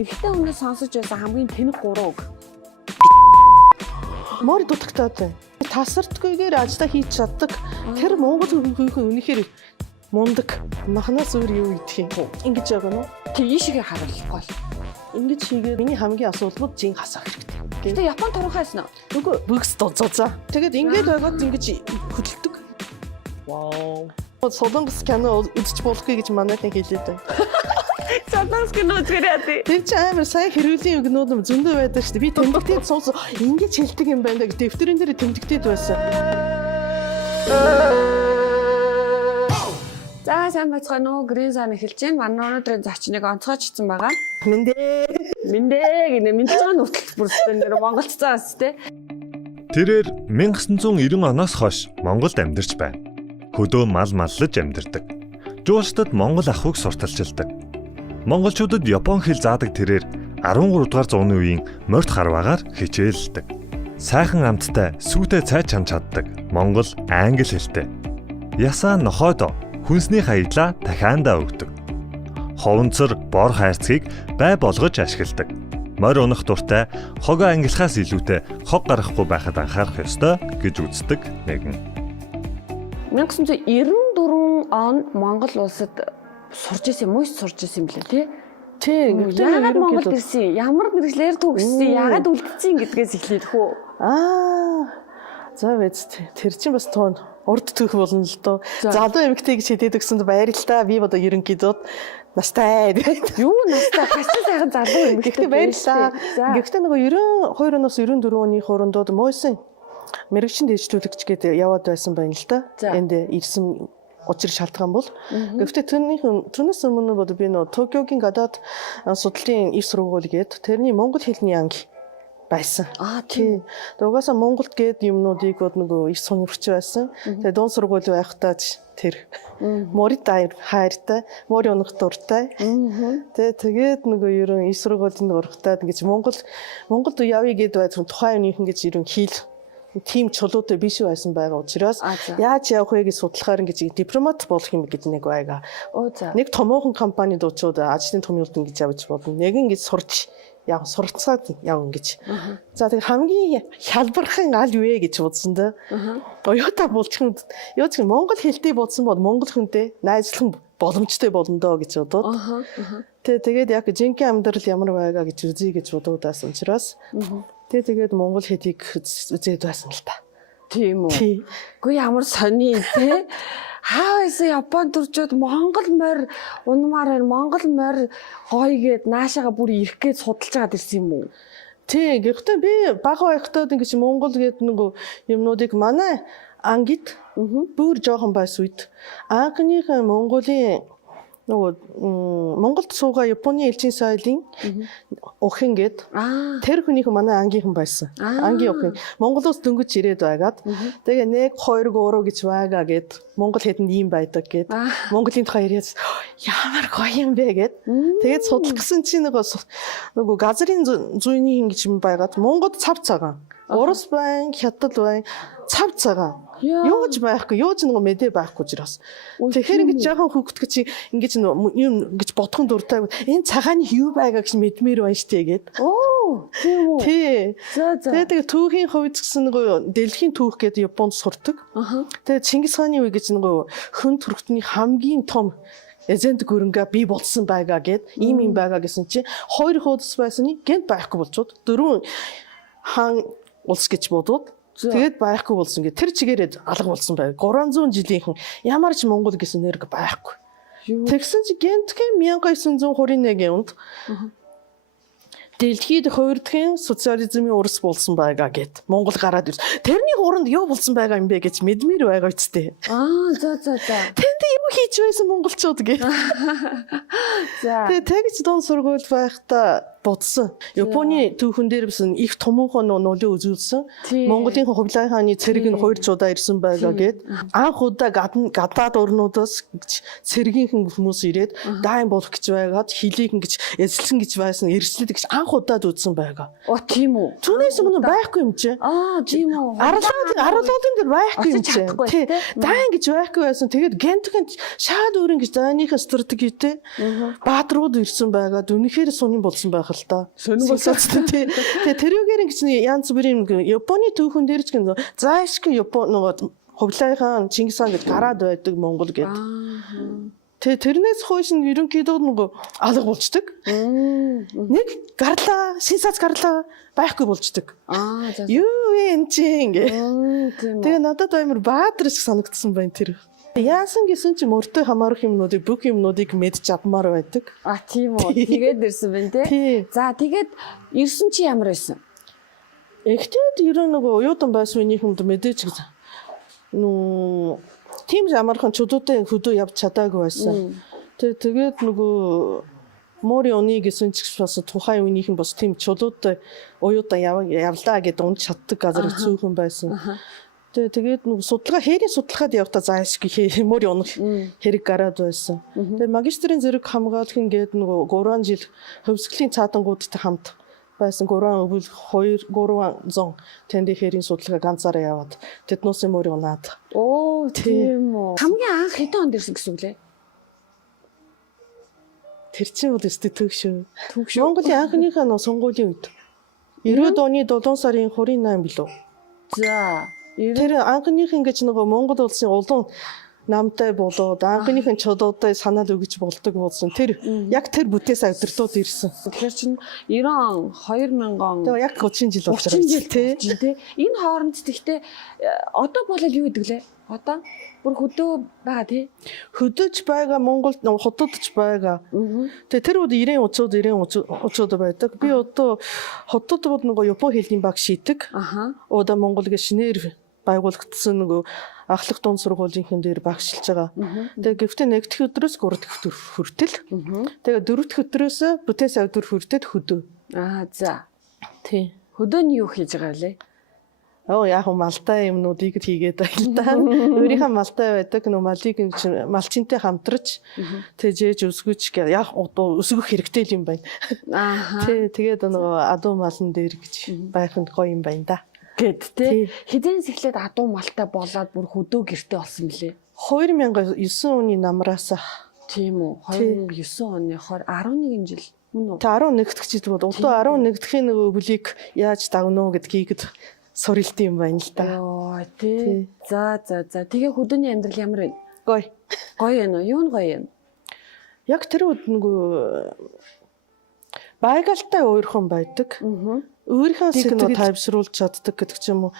Эрэгтэй хүнээс сонсож байсан хамгийн тэнэг 3 үг. Мори дутагтаатай. Тасардгүйгээр ажиллаа хийж чаддаг. Тэр Монгол хүн үнэхээр мундаг. Махнаас өөр юу идэх юм. Ингэж байгаа нь. Тэг ийшээ харуулахгүй. Ингэж хийгээд миний хамгийн асуудал жин хасах хэрэгтэй. Гэтэ Японд турхаа хийсэн үү? Үгүй бүгс дозоозаа. Тэгээд ингэж байгаад ингэж хөдөлдөг. Вау. Солонгос кино үзэж болохгүй гэж манайд нэг хэлээд байна. Солонгос кино үзээрэй. Тэр чинь амар сайн хэрүүлийн өгнүүд зөндөө байдаг шүү дээ. Би тэмдэгтээд суусан. Ингэж хэлдэг юм байна гэж дэвтэрэн дээр тэмдэгтээд байсан. За сайн бацгаана уу? Грин сан эхэлж байна. Манай өнөөдрийн зочныг онцгойчсон байгаа. Мэндээ гинэ мэдж байгаа нь хүртэл бүрсэн нэр Монголцоос тий. Тэрээр 1990 оноос хойш Монголд амьдарч байна. Хөдөө мал маллаж амьдардаг. Жуулчдад монгол ахуйг сурталчилдаг. Монголчуудад Япон хэл заадаг тэрээр 13 дугаар зууны үеийн морьт харваагаар хичээлдэг. Сайхан амттай, сүйтэй цай чамж чаддаг. Монгол англи хэлтэй. Ясаа нохойдо хүнсний хаядлаа дахиандаа өгдөг. Ховонцор бор хайрцгийг бай болгож ашигладаг. Морь унах дуртай, хогоо ангилахаас илүүтэй хог гарахгүй байхад анхаарах ёстой гэж үздэг нэгэн. 1994 он Монгол улсад сурж исэн юм уу? Сурж исэн юм блэ тий? Тий, яагаад Монголд ирсэн? Ямар мэрэгчлэр төгссөн? Яагаад үлдсэн гэдгээс эхлэх үү? За вэз тэр чинь бас тоон урд түүх болно л доо. Залуу эмэгтэй гэж хэдээд өгсөнд баярлалаа. Би одоо ерөнхийдөө настай. Юу настай? Хашаа сайхан залуу эмэгтэй баярлалаа. Гэхдээ нөгөө 92 оноос 94 оны хоорондоо мойсон мэрэгчин дэвшлүүлэгч гэдэг яваад байсан байна л да. Энд ирсэн учир шалтгаан бол гэхдээ түүнээс өмнө бол би нөө Токиогийн гадаад судлалын их сургууль гээд тэрний монгол хэлний анги байсан. Тийм. Угаасаа Монголд гээд юмнуудыг нөгөө их сонирхч байсан. Тэгээ дуун сургууль байхдаа тэр мори хайртай, мори унах дуртай. Тэгээд нөгөө ерөн их сургуулийн урагтаа ингэж Монголд явъя гээд байсан тухайн үеийнхэн гэж ерөн хэл тим чулуутай биш байсан байгаа учраас яаж явах вэ гэж судлахаар ингэж дипломат болох юм гэдэг нэг байга. Нэг томоохон компанид очиод ажлын томьёолд ингэж явж болно. Нэг ингэж сурч сурцаад явна гэж. За тэг хамгийн хялбархан аль вэ гэж бодсон да. Оюута булчхан юу ч Монгол хэлтэй бодсон бол монгол хүнтэй найзлах боломжтой болно доо гэж бодоод. Тэгээд яг жинхэнэ амьдрал ямар байгаа гэж үзье гэж бодоодаас учраас тэгээд монгол хэлийг үзээд байсан л та. Тийм үү. Гэхдээ ямар сони те. Хаавээс Японд төржөөд Монгол морь унмаар Монгол морь гоё гээд наашаага бүр ирэх гээд судалж байгаад ирсэн юм уу? Тий, гэхдээ би бага байхдаа ингэж Монгол гээд нөгөө юмнуудыг манай ангид бүр жоохон байсан үед анхныхаа Монголын нөгөө Монголд суугаа Японы элчин соёлын охин гээд тэр хүнийх манай ангийнхан байсан. Ангийн охин Монголоос дөнгөж ирээд байгаад тэгээ 1 2 3 гэж байгаа гээд Монгол хэдэнд ийм байдаг гээд Монголын тухай яриад ямар гоё юм бэ гээд тэгээд судалгасан чинь нөгөө газрын зүйний ингэж юм байгаад Монголд цав цагаан Орос байн, Хятад байн цав цагаан Юуж байхгүй, юуж нэг мэдээ байхгүй учраас. Тэгэхээр ингэж жоохон хөвгтг чи ингэж юм ингэж бодхон дуртай. Энэ цагааны юу байгаа гэж мэдмээр байна штэ гээд. Тийм үү. Тий. Тэгээд түүхийн хувьд гэсэн нэг дэлхийн түүх гэдэг Японд сурдаг. Тэгээд Чингис хааны үе гэж нэг хүн төрхтний хамгийн том эзент гүрэнгээ бий болсон байгаа гээд ийм юм байгаа гэсэн чи 2 хуудас байсны гэнт байхгүй болчиход 4 хаан улс гэж бодоод тэгээд байхгүй болсон гэ. Тэр чигээрээ алга болсон байг. 300 жилийнхэн ямар ч Монгол гэсэн нэр байхгүй. Тэгсэн чи гэнтхэн 1921 онд дэлхийд 2 дахин социализмын урс болсон байгаа гэд Монгол гараад ирсэн. Тэрний гуранд юу болсон байгаа юм бэ гэж мэдмээр байгаа үстэй. За. Тэнд юу хийж байсан монголчууд гэ. За. Тэгж дуун сургууль байхдаа бодсон. Японы түүхэн дээр бас их томоохон нөлөө үзүүлсэн. Монголын хувлаа хааны цэрэг нь 2 удаа ирсэн байгаа гэд. Анх удаа гадаад орнуудаас цэргийнхэн хүмүүс ирээд дайн болох гэж байгаад хилийг ингэж эзэлсэн гэж байсан. Эрсэлдэг гэж анх удаад үзсэн байгаа. Тийм үү. Түүнээс өмнө байхгүй юм чи. Тийм үү. Арлуудын дээр байхгүй юм чи. Дайн гэж байхгүй байсан. Тэгээд гэнтхэн шаад өөр ингэж зааныхаа стратегитэй баатрууд ирсэн байгаад үнэхээр сонин болсон байх л та. Сонин болсон. Тэгээ тэрүүгээр ингэж янз бүрийн Японы түүхэн дээр ч гэн заашгүй Япон нөгөө хувлаахан Чингис хаан гэж гараад байдаг Монгол гэдэг. Тэгээ тэрнээс хойш нь ерөнхийдөө нөгөө алга болчдөг. Нэг гарлаа, синсац гарлаа байхгүй болчдөг. За. Юу вэ энэ чинь гээ. Тэгээ надад амар баатар шиг санагдсан байна тэр. Яасан гэсэн чи мөртөө хамаарах юмнуудыг бүх юмнуудыг мэдж чадмаар байдаг. Тийм үү. Тэгээд ирсэн байна те. За тэгээд ирсэн чи ямар байсан? Эхлээд ерөө нөгөө уюудан байсан үеийн хүнд мэдээж гэсэн. Тийм амархан чудуутай хөдөө явж чадаагүй байсан. Тэгээд нөгөө мори оны гэсэн ч бас тухайн үеийнхэн бас тийм чулуутай уюудан явлаа гэдээ унд чаддаг газар зүүхэн байсан. Тэгээд нөгөө судалгаа хээрийн судалгаад явахдаа заашгүй мори унах хэрэг гараад байсан. Тэгээд магистрийн зэрэг хамгаалахын гээд нөгөө 3 жил хөвсгөлийн цаатангуудтай хамт байсан 300 тэнд хээрийн судалгаа ганцаараа яваад тэднүүсийн мөрийг унаад. Тийм үү. Хамгийн анх хэдэн онд ирсэн гэсэн үг лээ? Тэр чинь бол өстэй төг шүү. Монголын анхныхаа нөө сонгуулийн үед 90-ад оны 7 сарын 28 билүү. За. Тэр анхных ингэж нөгөө Монгол улсын улаан намтай болоод анхныхын чулуутай санаал өгч болдог болсон. Тэр яг тэр бүтээс авдралууд ирсэн. Тэгэхээр чинь 90 2000 тэгээ яг 30 жил болж байгаа тий. Энэ хооронд тэгтээ одоо болол юу гэдэг лээ? Одоо бүр хөдөө байгаа тий. Хөдөөж байгаа Монголд хотодч байгаа. Тэгээ тэр үед 90 уцууд байдаг. Би одоо хотод бол нөгөө Япон хэлний баг шийдэг. Одоо Монголыг шинээр байгуулагдсан нөгөө ахлах дунд сургуулийн дээр багшилж байгаа. Тэгээ гэвтээ нэгдэх өдрөөс 3 дахь өдөр хүртэл. Тэгээ 4 дахь өдрөөс бүтээс авдөр хүртэл хөдөө. За. Тий. Хөдөөний юу хийж байгаа вэ? Яг малтай юмнуудыг хийгээд байл та. Өөрийнхөө малтай байдаг нөө малыг малчинтай хамтраж тэжээж өсгөж яг одоо өсгөх хэрэгтэй юм байна. Тий. Тэгээд нөгөө адуу малн дээр гэж байх нь гоё юм байна да. Гэт тий. Хизээс эхлээд адуу малтай болоод бүр хөдөө гэрте болсон мөлий. 2009 оны намраас. Тийм үү. 2009 оны 11 жил. Мөн үү? Тэ 11 дэх жил бол одоо 11 дахь нөгөө бүлийг яаж дагнуу гэдгийг сурилт юм байна л да. Тий. За. Тэгээ хөдөөний амьдрал ямар вэ? Гоё. Гоё юм уу? Юу нь гоё юм? Яг тэр үед нөгөө байгалтай өөрхөн байдаг. Өөрийнхөө сэтгэлийг тайвшруулж чаддаг гэдэг ч юм уу.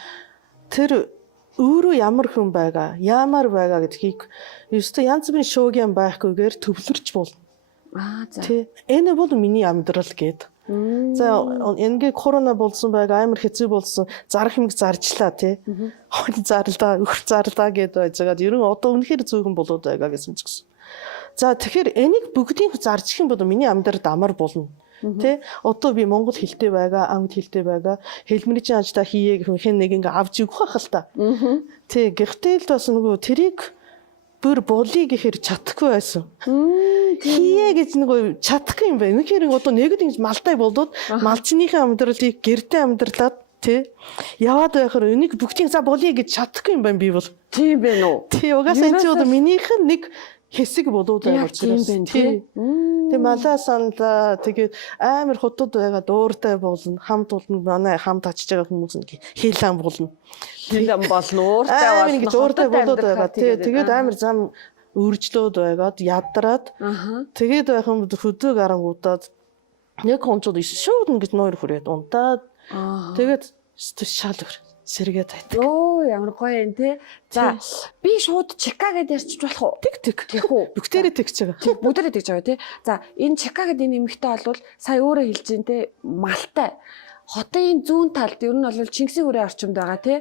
Тэр өөрөө ямар хүн байгаа, яамаар байгаа гэдгийг ёстой янз бүрийн шуугиан байхгүйгээр төвлөрч болно. За. Тий. Энэ бол миний амьдрал гээд. За ингээ корона болсон байгаа амар хэцүү болсон. Зарах юмг заржлаа тий. Хонь зарлаа, өх зарлаа гэд байжгаад ерөн одоо үнэхээр зөөхөн болоод байгаа гэсэн ч гэсэн. За тэгэхээр энийг бүгдийг зарчих юм бол миний амьдралд амар болно. Тэ одоо би монгол хэлтэй байгаа, англи хэлтэй байгаа. Хэлмэрийн ажлаа хийе гэх хэн нэг ингээ авч өгөх байх л та. Тэ гэхдээ л бас нөгөө тэрийг бүр болъё гэхээр чадахгүй байсан. Хийе гэж нөгөө чадахгүй юм байна. Тэгэхээр одоо нэгд ингэж малтай болоод малчныхаа амьдралыг гэртээ амьдралаад тэ яваад байхаар энийг бүгдийг за болъё гэж чадахгүй юм байна би бол. Тийм бэ нөө. Тий угаасаа энэ ч одоо минийх нь нэг хэсэг болоод байгаа учраас тий. Тэгээ малаа саналаа тэгээд амар хотод байгаа дууртай болно. Хамт болно. Манай хамт очиж байгаа хүмүүс нь хийлэн болно. Хийлэн болно. Ууртай болно. Ууртай болоод байгаа тий. Тэгээд амар зам өржлөөд байгаад ядраад тэгээд байхын хөдөг арангуудаад нэг хонцод шууд ингэж нойр хүрээд унтаад тэгээд шал сэргээд байдаг. Ямар гоё юм те. За би шууд чека гэдээ ярьчих болох уу? Тэг. Тэгэх үү? Бүгдээрээ тэгж байгаа. Бүгдээрээ тэгж байгаа те. За энэ чека гэдэг энэ эмэгтэй бол сая өөрөө хэлж дээ те малтай. Хотын зүүн талд ер нь бол Чингисийн хүрээ орчимд байгаа те.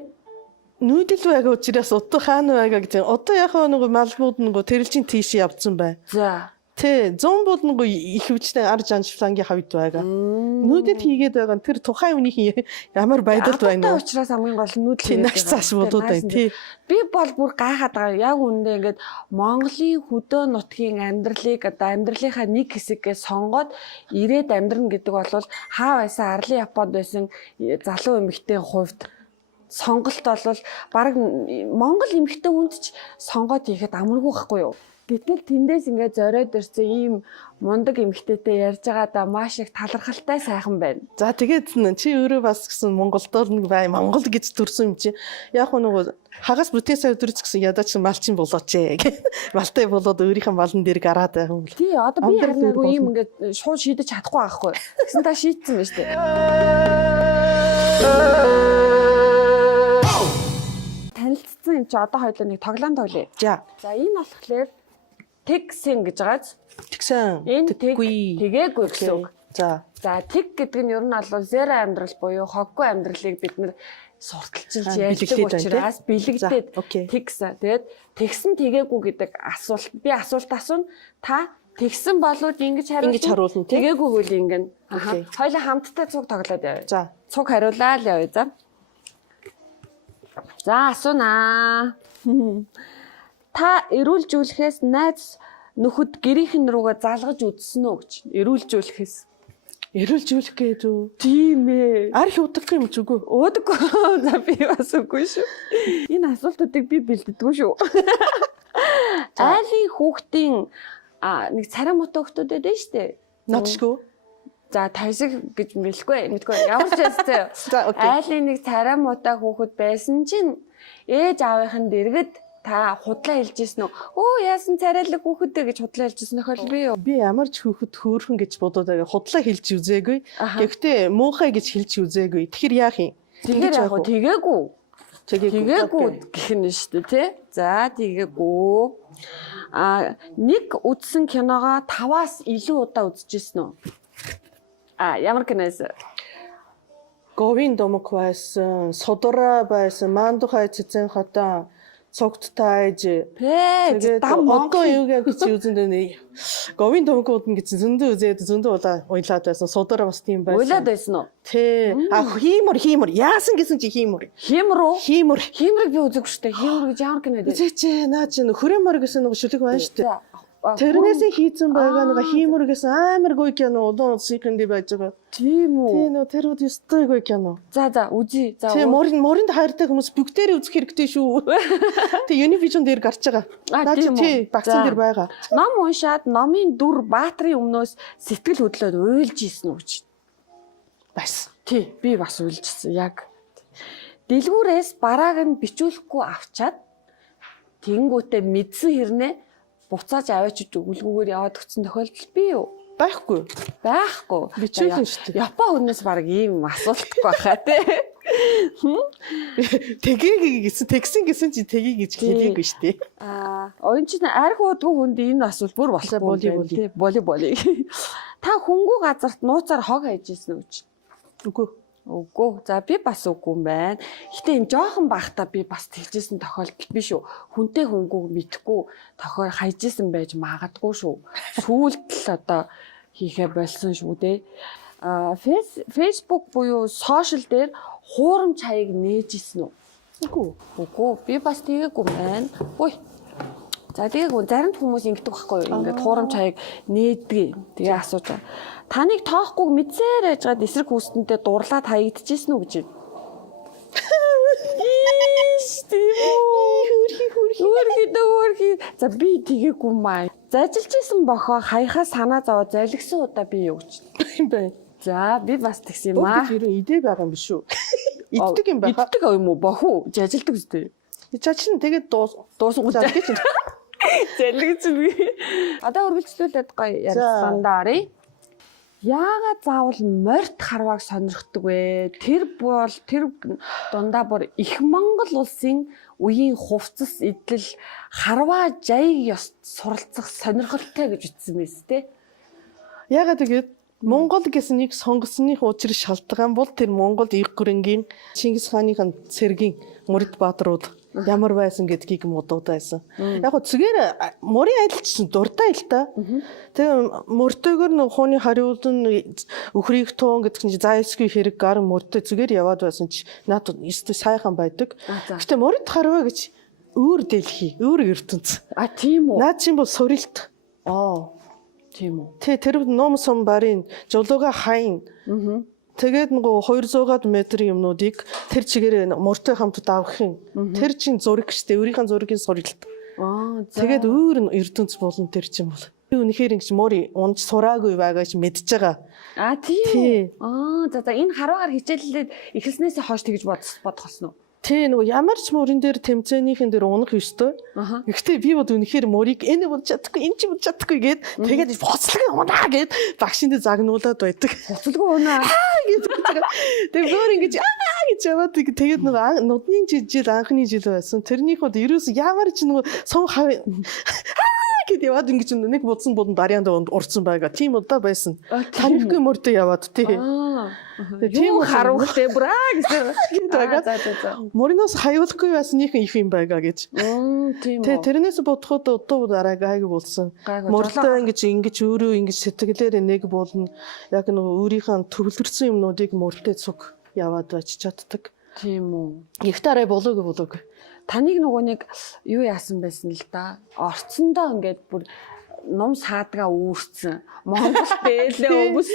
Нүүдэл байгаа учраас утга хаана байгаа гэж. Одоо яг нөгөө малбууд нөгөө тэрэлжин тийш явцсан бай. За. Тэ 100 бол нөгөө их хвчтэй ар жаншфлангийн хавьд байгаа. Нүүдэл хийгээд байгаа тэр тухайн үеийн ямар байдалд байна вэ? Учраас хамгийн гол нь нүүдэл хийгээд цааш болоод байна тий. Би бол бүр гайхаад байгаа. Яг үүндээ ингээд Монголын хөдөө нутгийн амьдралыг одоо амьдралынхаа нэг хэсэггээ сонгоод ирээд амьдрна гэдэг бол хаа байсан Арлын Японд байсан залуу эмэгтэйн хувьд сонголт бол баг Монгол эмэгтэй хүнд ч сонгоод хийхэд амаргүй байхгүй юу? Гэтэл тэндээс ингээд зориод ирсэн ийм мундаг эмэгтэйтэй ярьж байгаадаа маш их талархалтай сайхан байна. За тэгээд чи өөрөө бас гэсэн Монголдор нэг бай Монгол гэж төрсөн юм чи. Яг нөгөө хагас бүтэн сая өдрөц гэсэн ядаач малчин болооч гэх. Малтай болоод өөрийнх нь малн дээр гараад байх юм. Тий, одоо би хараагүй ийм ингээд шууд шийдэж чадахгүй байхгүй. Тэгсэн та шийдсэн байна шүү дээ. Танилцсан юм чи одоо хоёулаа нэг тоглоом тоглоё. За. За энэ болохоор тэгсэн гэж байгааз. Тэгсэн. Энэ тэгээгүй гэсэн үг. За. За тэг гэдэг нь ер нь бол зеро амьдрал буюу хоггүй амьдралыг бид нэр сурталчилж ярьдаг учраас бэлэгдээд тэгсэн. Тэгээд тэгсэн тэгээгүй гэдэг асуулт. Би асуулт асууна. Та тэгсэн болоод ингэж хариулна. Тэгээгүй үл ингэн. Хоёулаа хамтдаа цуг тоглоод явъя. За. Цуг хариулаа л явъя. За асуунаа. Та эрүүлжүүлэхээс найз нөхөд гэрийнхэн рүүгээ залгаж үзсэн үү гэж. Эрүүлжүүлэхээс. Эрүүлжүүлэх гэж үү? Тийм ээ. Арх удах юм ч үгүй. Уудаггүй. За би бас үгүй шүү. Энэ асуултуудыг би бэлддэггүй шүү. Айлын хүүхдийн нэг царай мото хүүхдүүд байдаг шүү дээ. Нотшгүй. За тайшиг гэж мэдгүй. Ямар ч байсан. За окей. Айлын нэг царай мото хүүхэд байсан чинь ээж аавынхын дэргэд та худлаа хэлж ирсэн үү? Өө яасан царайлаг хүүхэдтэй гэж худлаа хэлж ирсэн нөхөл би юу? Би ямар ч хүүхэд хөөрхөн гэж бодоод байгаа. Худлаа хэлж үзээгүй. Гэхдээ муухай гэж хэлж үзээгүй. Тэгэхээр яах юм? Тэгэхээр яг тэгээгүй. Тэгээгүй гэх нь шүү дээ, тий? За тэгээгүй. Нэг үзсэн киногоо 5-аас илүү удаа үзчихсэн үү? Ямар киноэс? Говийн домок байсан, Содора байсан, Мандухай цэцэн хатан цогттайж тэгээд одоо юу гэж үзэн дээ. Говийн домокууд ингэж зөндөө үзээд зөндөө удаа уйлаад байсан. Содора бас тийм байсан. Уйлаад байсан уу? Тий. Хиймөр. Яасан гэсэн чи хиймөр. Хиймэр үү? Хиймэрийг би үзээгүй шүү дээ. Хиймэр гэж ямар кино вэ? Үзээч наа чи хөрээмөр гэсэн нэг шүлэг байна шүү дээ. Тэрнээс хийцэн байгаа нэг хиймэр гэсэн амар гоё кино улаан усынхын дэв байж байгаа. Тийм үү? Тийм үү, тэр үд өстой гоё кино. За үзье. За тийм морин хайртай хүмүүс бүгдээрээ үзэх хэрэгтэй шүү. Тэг Univision дээр гарч байгаа. Тийм багцсан дээр байгаа. Ном уншаад номын дүр баатрын өмнөөс сэтгэл хөдлөөд уйлж ийсэн үү гэж. Бас. Тий, би бас уйлжсэн яг. Дэлгүүрээс барааг нь бичүүлэхгүй авчаад тэнгүүтээ мэдсэн хэрнээ буцааж аваачиж өгүүлгүйгээр яваад өгсөн тохиолдол бий юу? Байхгүй. Бичүүлэн шүү дээ. Япон хүнээс баг ийм асуултгүй байхаа тий. Тэгсэн гэсэн чи тгий гэж хэлээгүй шүү дээ. Оюун чинь арх уудгүй хүнд энэ асуулт бүр болохгүй тий. Боли. Та хөнгүү газарт нууцаар хог хайж ийсэн үү? Үгүй. За би бас үгүй юм байна. Гэтэ энэ жоохон бахта би бас тэгжсэн тохиолдол биш үү. Хүнтэй хөнгүүг мэдхгүй тохиол хайжсэн байж магадгүй шүү. Сүүлд л одоо хийхэ болсон шүү дээ. Facebook буюу сошиал дээр хуурамч хаяг нээжсэн үү? Үгүй. Би бас тийгээгүй юм байна. Ой. За тэгээд зарим хүмүүс ингэдэг байхгүй юу? Ингээд хуурамч хаяг нээдэг. Тэгээ асууж байгаа. Таныг тоохгүй мэдсээр яжгаад эсрэг хүүстэнтэй дурлаад хаягдчихсэн үү гэж. Хөрхи. За би тийгээгүй маа. Зажилж исэн бохоо хаяхаа санаа зовоод залгисан удаа би юу гэж юм бэ? За би бас тэгсэн юм аа. Тэр идэ байгаа юм биш үү? Иддэг юм байна. Иддэг юм уу? Бохоо зажилдаг үстэй. Чачин тэгээд дуусан гэж. Залгиц. Одоо үргэлжлүүлээд гоё ярьсан даарэ. Яагаад заавал морьт харвааг сонирхдаг вэ? Тэр дундаа бүр их Монгол улсын үеийн хувцас идэл харваа жайг ёс суралцах сонирхолтой гэж ütсэн мэс тэ. Яагаад тэгээд Монгол гэсэн нэг сонгосных учир шалтгаан бол тэр Монгол их гүрэнгийн Чингис хааны цэргийн Мөрд баатрууд ямар байсан гэдгийг модууд байсан. Яг гоо зүгээр морин адилчсан дуртай л та. Тэгээ мөртөөгөр нэг хууны хариулан өхрийг туун гэдэг чинь зайсгүй хэрэг гар мөртөө зүгээр яваад байсан чи надад өстө сайхан байдаг. Гэтэ морид харваа гэж өөр дэлхий, өөр ертөнц. Тийм үү. Наад чинь бол сурилт. Тийм үү. Тэр ном сум барын жолоога хайн. Тэгээд нөгөө 200-аад метрийн юмнуудыг тэр чигээрээ мөртөө хамт давах юм. Тэр чинь зураг штэ. Өөрийнх нь зургийн сурилт. За. Тэгээд өөр нь ертөнц болно тэр чинь бол. Би үнэхээр ингэж мори унж сураагүй байгаа чи мэдж байгаа. Тийм. За энэ хараагаар хичээллээд эхэлснээсээ хойш тэгж бодголсон уу? Тэ нөгөө ямар ч мөрөн дээр тэмцээнийхэн дээр унах ёстой. Гэхдээ би бод үнэхээр морийг энэ бод чадахгүй, энэ ч бод чадахгүй гээд тэгээд боцлог унаа гээд багшинд загнуулаад байдаг. Боцлог унаа гэдэг. Тэгээд өөр ингэж гэж яваад тэгээд нөгөө нудны жил анхны жил байсан. Тэрнийхүүд ерөөс ямар ч нөгөө сум гэд яваад ингэж нэг будсан буданд дарьяанд урцсан байгаа. Тийм удаа байсан. Танихгүй мөрдөө яваад тий. Тийм харуултай бүраа гэсэн. За. Мориноос хаюулахгүй байснийхэн их юм байгаа гэж. Тийм үү. Тэрнээс бодоход удаа дараа гайг болсон. Мордоо ингэж өөрөө ингэж сэтгэлээр нэг болно. Яг нөгөө өөрийнхөө төвлөрсөн юмнуудыг мөрдөө цуг яваад байж чаддаг. Тийм үү. Ихтараа болоогүй. Таныг нөгөө нэг юу яасан байсан л да. Орцсондоо ингээд бүр ном саадгаа үүрсэн. Монгол дээлээ өвс.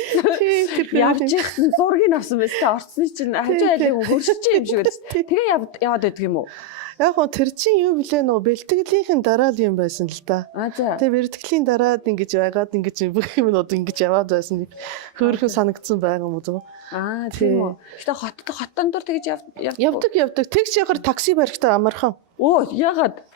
Явж ихсэн зургийг авсан байсан те. Орцны чинь хажуу айлыг хөрсөж юм шиг байсан. Тэгээ яваад байдаг юм уу? Яг гоо тэр чинь юу блэ нөгөө бэлтгэлийнхэн дараал юм байсан л да. За. Тэгээ бэлтгэлийн дараад ингэж байгаад ингэж бүх юмнууд ингэж яваад байсан. Хөөрхөн санагдсан байгаа юм уу? Тийм үү. Гэтэ хотон дор тэгж явдаг. Тэгж яхаар такси барихтаа амархан. Ягаад?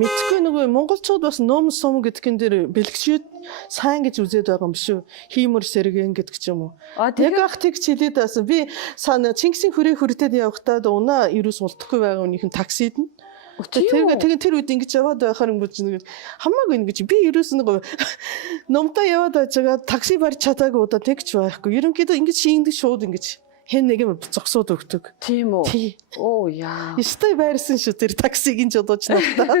Мэдхгүй нөгөө монголчууд бас ном сум гэдгэн дээр бэлгчүүд сайн гэж үзээд байгаа юм шүү. Хиймэр сэргэн гэдэг ч юм уу. Яг ах тэгч хэлээд байсан. Би Чингисийн хүрээ хүртээд явахдаа унаа ерөөс улдахгүй байгаа үнийхэн таксид нь. Тэгээд тэр үед ингэж яваад байхаар юм гэж хамаагүй ингэж би ерөөс нэг номтой яваад байжгаа такси барьж чадаагүй удаа тэгч байхгүй. Ерөнхийдөө ингэж шингдэг шууд ингэж хэн нэг юм зогсоод өгдөг. Тийм үү. Яа. Өстэй байрсан шүү тэр таксигийн ч удаач надаа.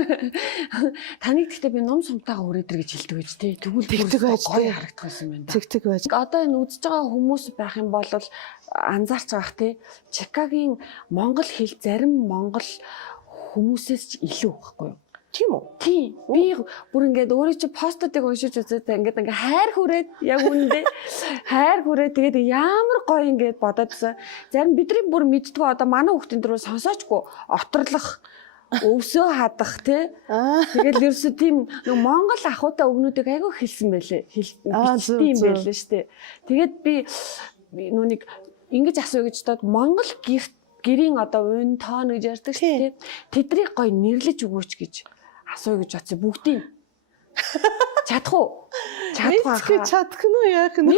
Таныг гэхдээ би ном сумтайгаа хүрээдэр гэж хэлдэг байж тий. Тэгвэл гоё харагдах байсан байна да. Тэгтэг байж. Одоо энэ үзэж байгаа хүмүүс байх юм бол анзаарч байгаах тий. Чикагийн монгол хэл зарим монгол хүмүүсээс ч илүү байхгүй юу? Тийм үү? Тийм. Би бүр ингээд өөрөө чи постуудыг уншиж үзээд ингээд хайр хүрээд яг үүндээ хайр хүрээд тэгээд ямар гоё ингээд бодоодсэн. Зарим бидний бүр мэддгөө одоо манай хүүхдийн дөрөв сонсоочгүй оторлох өвсөө хадах тий. Тэгэл ерөөсөө тийм монгол ахуйтай өгнүүдийг айгүй хэлсэн байлээ. Бичсэн юм байлээ штэ. Тэгээд би нүуник ингэж асуу гэж дод монгол гэрийн одоо уун тоон гэж ярьдаг шүү дээ. Тэдрийг гоё нэрлэж өгөөч гэж асууя гэж бодсон бүгдийг. Чадах уу? Чадах нь яах нь?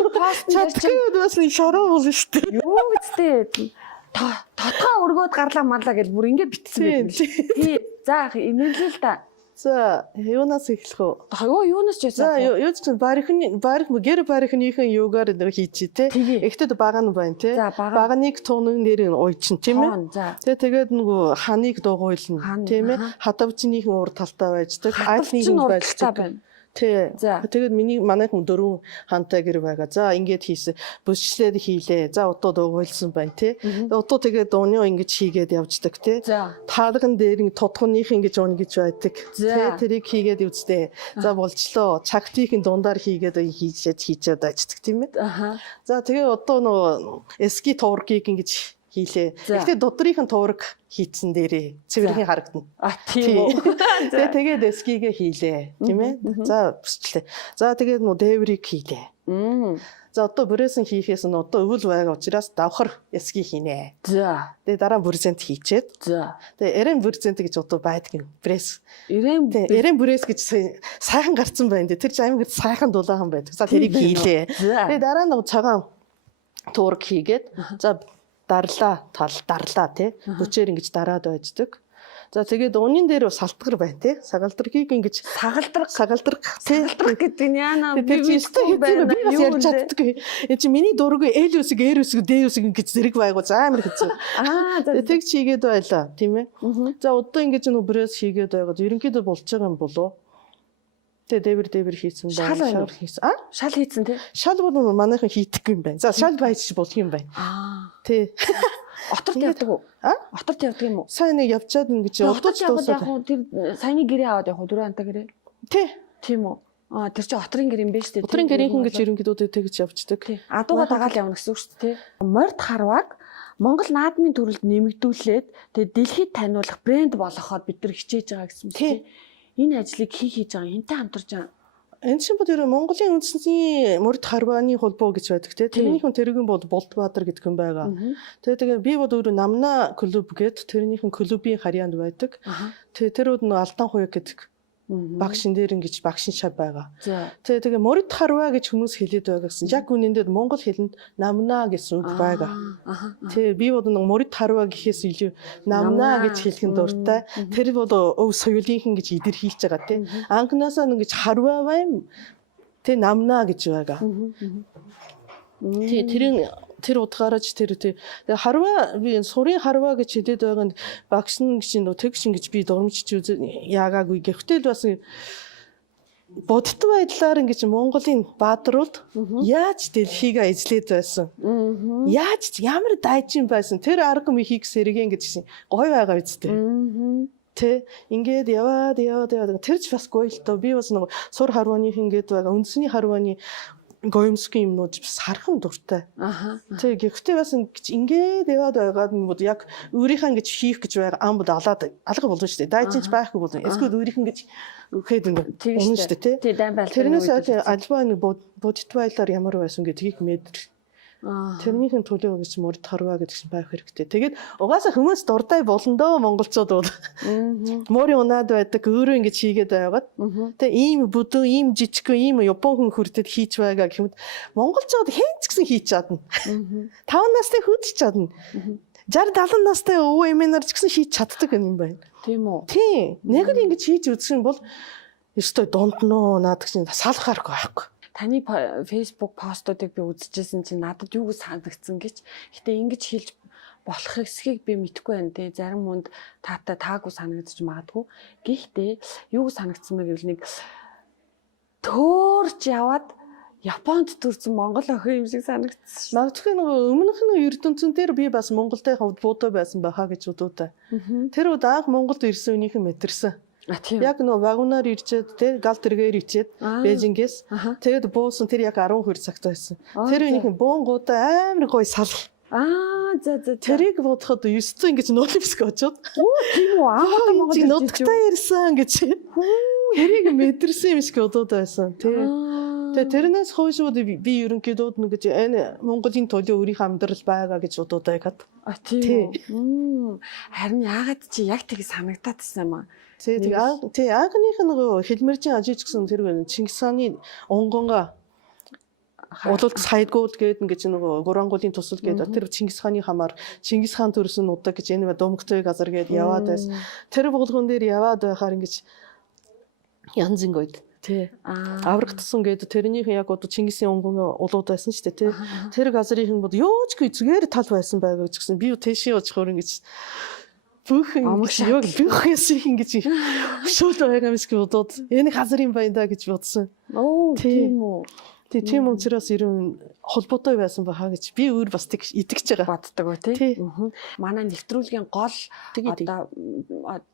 Чадахгүй бас шороо болно шүү дээ. Юу гэдтэй? Тотгоо өргөөд гарлаа марлаа гэж бүр ингэ битсэн байх. Тий. За нэрлээ л да. За юунаас эхлэх вэ? Юунаас ч яасан. За юу ч гэр барихныхын юугаар нэг хийчи те. Эхтэд бага нь байна те. Баганыг тунаг нэр нь уйчин тийм ээ. Тэгээд нөгөө ханыг дугуйлна тийм ээ. Хадавчнийхэн ур талтай байждаг. Айлныг байлцдаг. Тий. Тэгээд манайхан 4 хантай гэр байгаа. За ингээд хийсэн. Бүсчлээд хийлээ. За удаа дугуйлсан байна тий. Удаа тэгээд дууны ингэж хийгээд явждаг тий. Таалган дээр тодхоных ингэж уун гэж байдаг. Тий. Тэрийг хийгээд үзтээ. За болчлоо. Цагтынхын дундаар хийгээд хийчээд аждаг тийм ээ. За тэгээд одоо нөгөө эски туургийг ингэж хийлээ. Гэхдээ дудрынхын туураг хийцэн дээрээ цэвэрхэн харагдана. Тийм үү. Тэгээд эскигээ хийлээ, тийм ээ. За бүсчлээ. За тэгээд нөө дээврийг хийлээ. За одоо бүрээсэн хийхээс нь одоо өвөл байгаа учраас давхар эски хийнэ. За. Тэгээд дараа нь бүрсент хийчээд. За. Тэгээд эрен бүрсент гэж одоо байдаг юм. Пресс. Эрен бүрээс гэж сайхан гарцсан байна. Тэр чинь аймаг сайхан дулаахан байдаг. За тэрийг хийлээ. Тэгээд дараа нь цагаан туураг хийгээд за дарлаа тий. Хүчээр ингэж дараад байждаг. За тэгээд унын дээр салтгар байна тий. Сагалдрыг ингэж сагалдраг гэдэг нь яана би бас ярьж чаддаггүй. Энд чи миний дургүй L үсэг R үсэг D үсэг ингэж зэрэг байгуу амар хэцүү. Тэг чигээд байлаа тийм ээ. За одоо ингэж нөө бүрээс хийгээд байгаад ерөнхийдөө болж байгаа юм болов. Тэгээд дээвэр хийсэн байна. Шал хийсэн. Шал хийсэн тий. Шал бол манайхан хийдэггүй юм байна. За шал байж болох юм байна. Тий. Оторт явдаг уу? Оторт явдаг юм уу? Сайн нэг явчаад ингэж удаж дуусаад. Яг уу тэр саяны гэрээ аваад яг 4 анта гэрээ. Тий. Тийм үү. Тэр чинь отрын гэр юм биш үү? Отрын гэрийнхэн гэж ерөнхийдөө тэгж явждаг. Адууга дагаал явна гэсэн үг шүү дээ. Морд харваг Монгол наадмын төрөлд нэмэгдүүлээд тэгээд дэлхийд таниулах брэнд болгоход бид нар хичээж байгаа гэсэн үг тий. энэ ажлыг хийж байгаа хинтээ хамтарч байгаа. Энэ чинь бүр Монголын үндэсний мөрд харвааны холбоо гэж байдаг тийм. Тэрнийхэн тэрүүгийн бол Болдбаатар гэдэг хүн байгаа. Тэгээ би бол өөрөө Намна клуб гэдэг тэрнийхэн клубын харьяанд байдаг. Тэгээ тэр бол Алдан хуяг гэдэг багшин дээр ингэж багшин шав байгаа. Тэгээ мөрд харва гэж хүмүүс хэлээд байгаа гэсэн. Яг үнэндээ монгол хэлэнд Намна гэсэн үг байгаа. Тэгээ би бол мөрд харва гэхээс илүү Намна гэж хэлэхэд дуртай. Тэр бол өв соёлынхан гэж илэрхийлж байгаа тийм. Анхнаасаа ингэж харва байм. Тэг Намна гэж байгаа. Тэгээ тэр утгаараач тэр харва би сурын харва гэж хэлээд байгаа нь багш нь гэж тэгш ингэж би дормжиж яагаагүй гэвтэл бас бодит байдлаар ингэж Монголын баатарууд яаж дэлхийг эзлээд байсан. Яаж ямар дайчин байсан. Тэр арга мөхийг сэргэн гэж гой байгаа үсттэй. Тэ ингээд яваад тэр ч бас гоё л тоо. Би бас нэг сур харваны ингээд байгаа үндэсний харваны гоёмсгийн юмнууд бас хархан дуртай. Тэг гэхдээ бас ингээд яваад байгаад нь яг өөрийнхөө ингэж хийх гэж байгаа ам бод алга болно шүү дээ. Дайчинч байхгүй болно. Эсвэл өөрийнх ингэж өгөхөд ингэ унна шүү дээ, тий. Тэрнээс альва нэг бодит байлаар ямар байсан гэдгийг мэдэр. Тэрнийхэн төлөө гэж мөрд харва гэдэг чинь байх хэрэгтэй. Тэгээд угаасаа хүмүүс дуртай болно доо монголчууд бол. Мөрийн унаад байдаг өөрөө ингэж хийгээд байгаад. Тэгээ ийм бүдүү, ийм жижигхэн, ийм япон хүн хүртэд хийж байгаа гэмэд монголчууд хэн ч гэсэн хийж чадна. 5 настай хүч чадна. 60 70 настай өвөө эмээнэр ч гэсэн хийж чаддаг юм байна. Тийм үү? Тийм. Нэг л ингэж хийж үзсэн бол ёстой дундноо наад чинь салахааргүй байхгүй. Таны Facebook постуудыг би үзчихсэн чинь надад юу гэж санагдсан гэж. Гэтэ ингэж хэлж болох эсхийг би мэдэхгүй байна те. Зарим хүнд таагүй санагдаж магадгүй. Гэхдээ юу гэж санагдсан бэ гэвэл нэг төөрч яваад Японд төрсэн монгол охин юм шиг санагдсан. Магадгүй нөгөө өмнөх нь ертөнцийн дээр би бас Монголтай хувьд буудаа байсан байхаа гэж бодоотой. Тэр үед анх Монголд ирсэн үнийхэн мэтэрсэн. Яг нөгөө вагоноор ирчээд те гал тэргээр ичээд Бээжингээс тэгээд буусан тэр яг 12 цагт байсан. Тэр үнийхэн бөөнгуудаа амар гоё сал. За. Тэрийг бодоход 900 ингэж нулимск очоод. Тийм үү? Анхудаа Монгол нутагтаа ирсэн гэж. Тэрийг мэдэрсэн юм шиг бодоод байсан. Тэгээ тэрнээс хойшууд би ерөнхийдөө нэг энэ Монголын төлөө өөрийнхөө амьдрал байгаа гэж бодоод байгаад. Тийм үү? Харин яагаад чи яг тийг санагдаадсан юм аа? Тэгээ анхных нөгөө хэлмэржин ажиж гэсэн тэр Чингис хааны онгонга Улуулт сайдгууд гээд ингэж нөгөө Гурангуулын тусал гээд тэр Чингис хааны хамаар Чингис хаан төрсөн удаг гэж энэ Думгцой газар гээд яваад байсан. Тэр болгон дээр яваад байхаар ингэж янз ингойд тий аврагдсан гээд тэрнийх яг одоо Чингисийн онгон улууд байсан шүү дээ тий. Тэр газрын бод ёочгүй зүгээр тал байсан байгаа гэж гисэн. Би тийшээ очихоор ингэж бүхэн яг бүхээс ингэж өшөөл байгаа юм шиг бодоод энэ газрын баяндаа гэж бодсон. Тийм үү? Тийм учраас ерөн холбоотой байсан байхаа гэж би өөр бас тэг итгэж байгаа. Боддог уу тий? Манай нэвтрүүлгийн гол одоо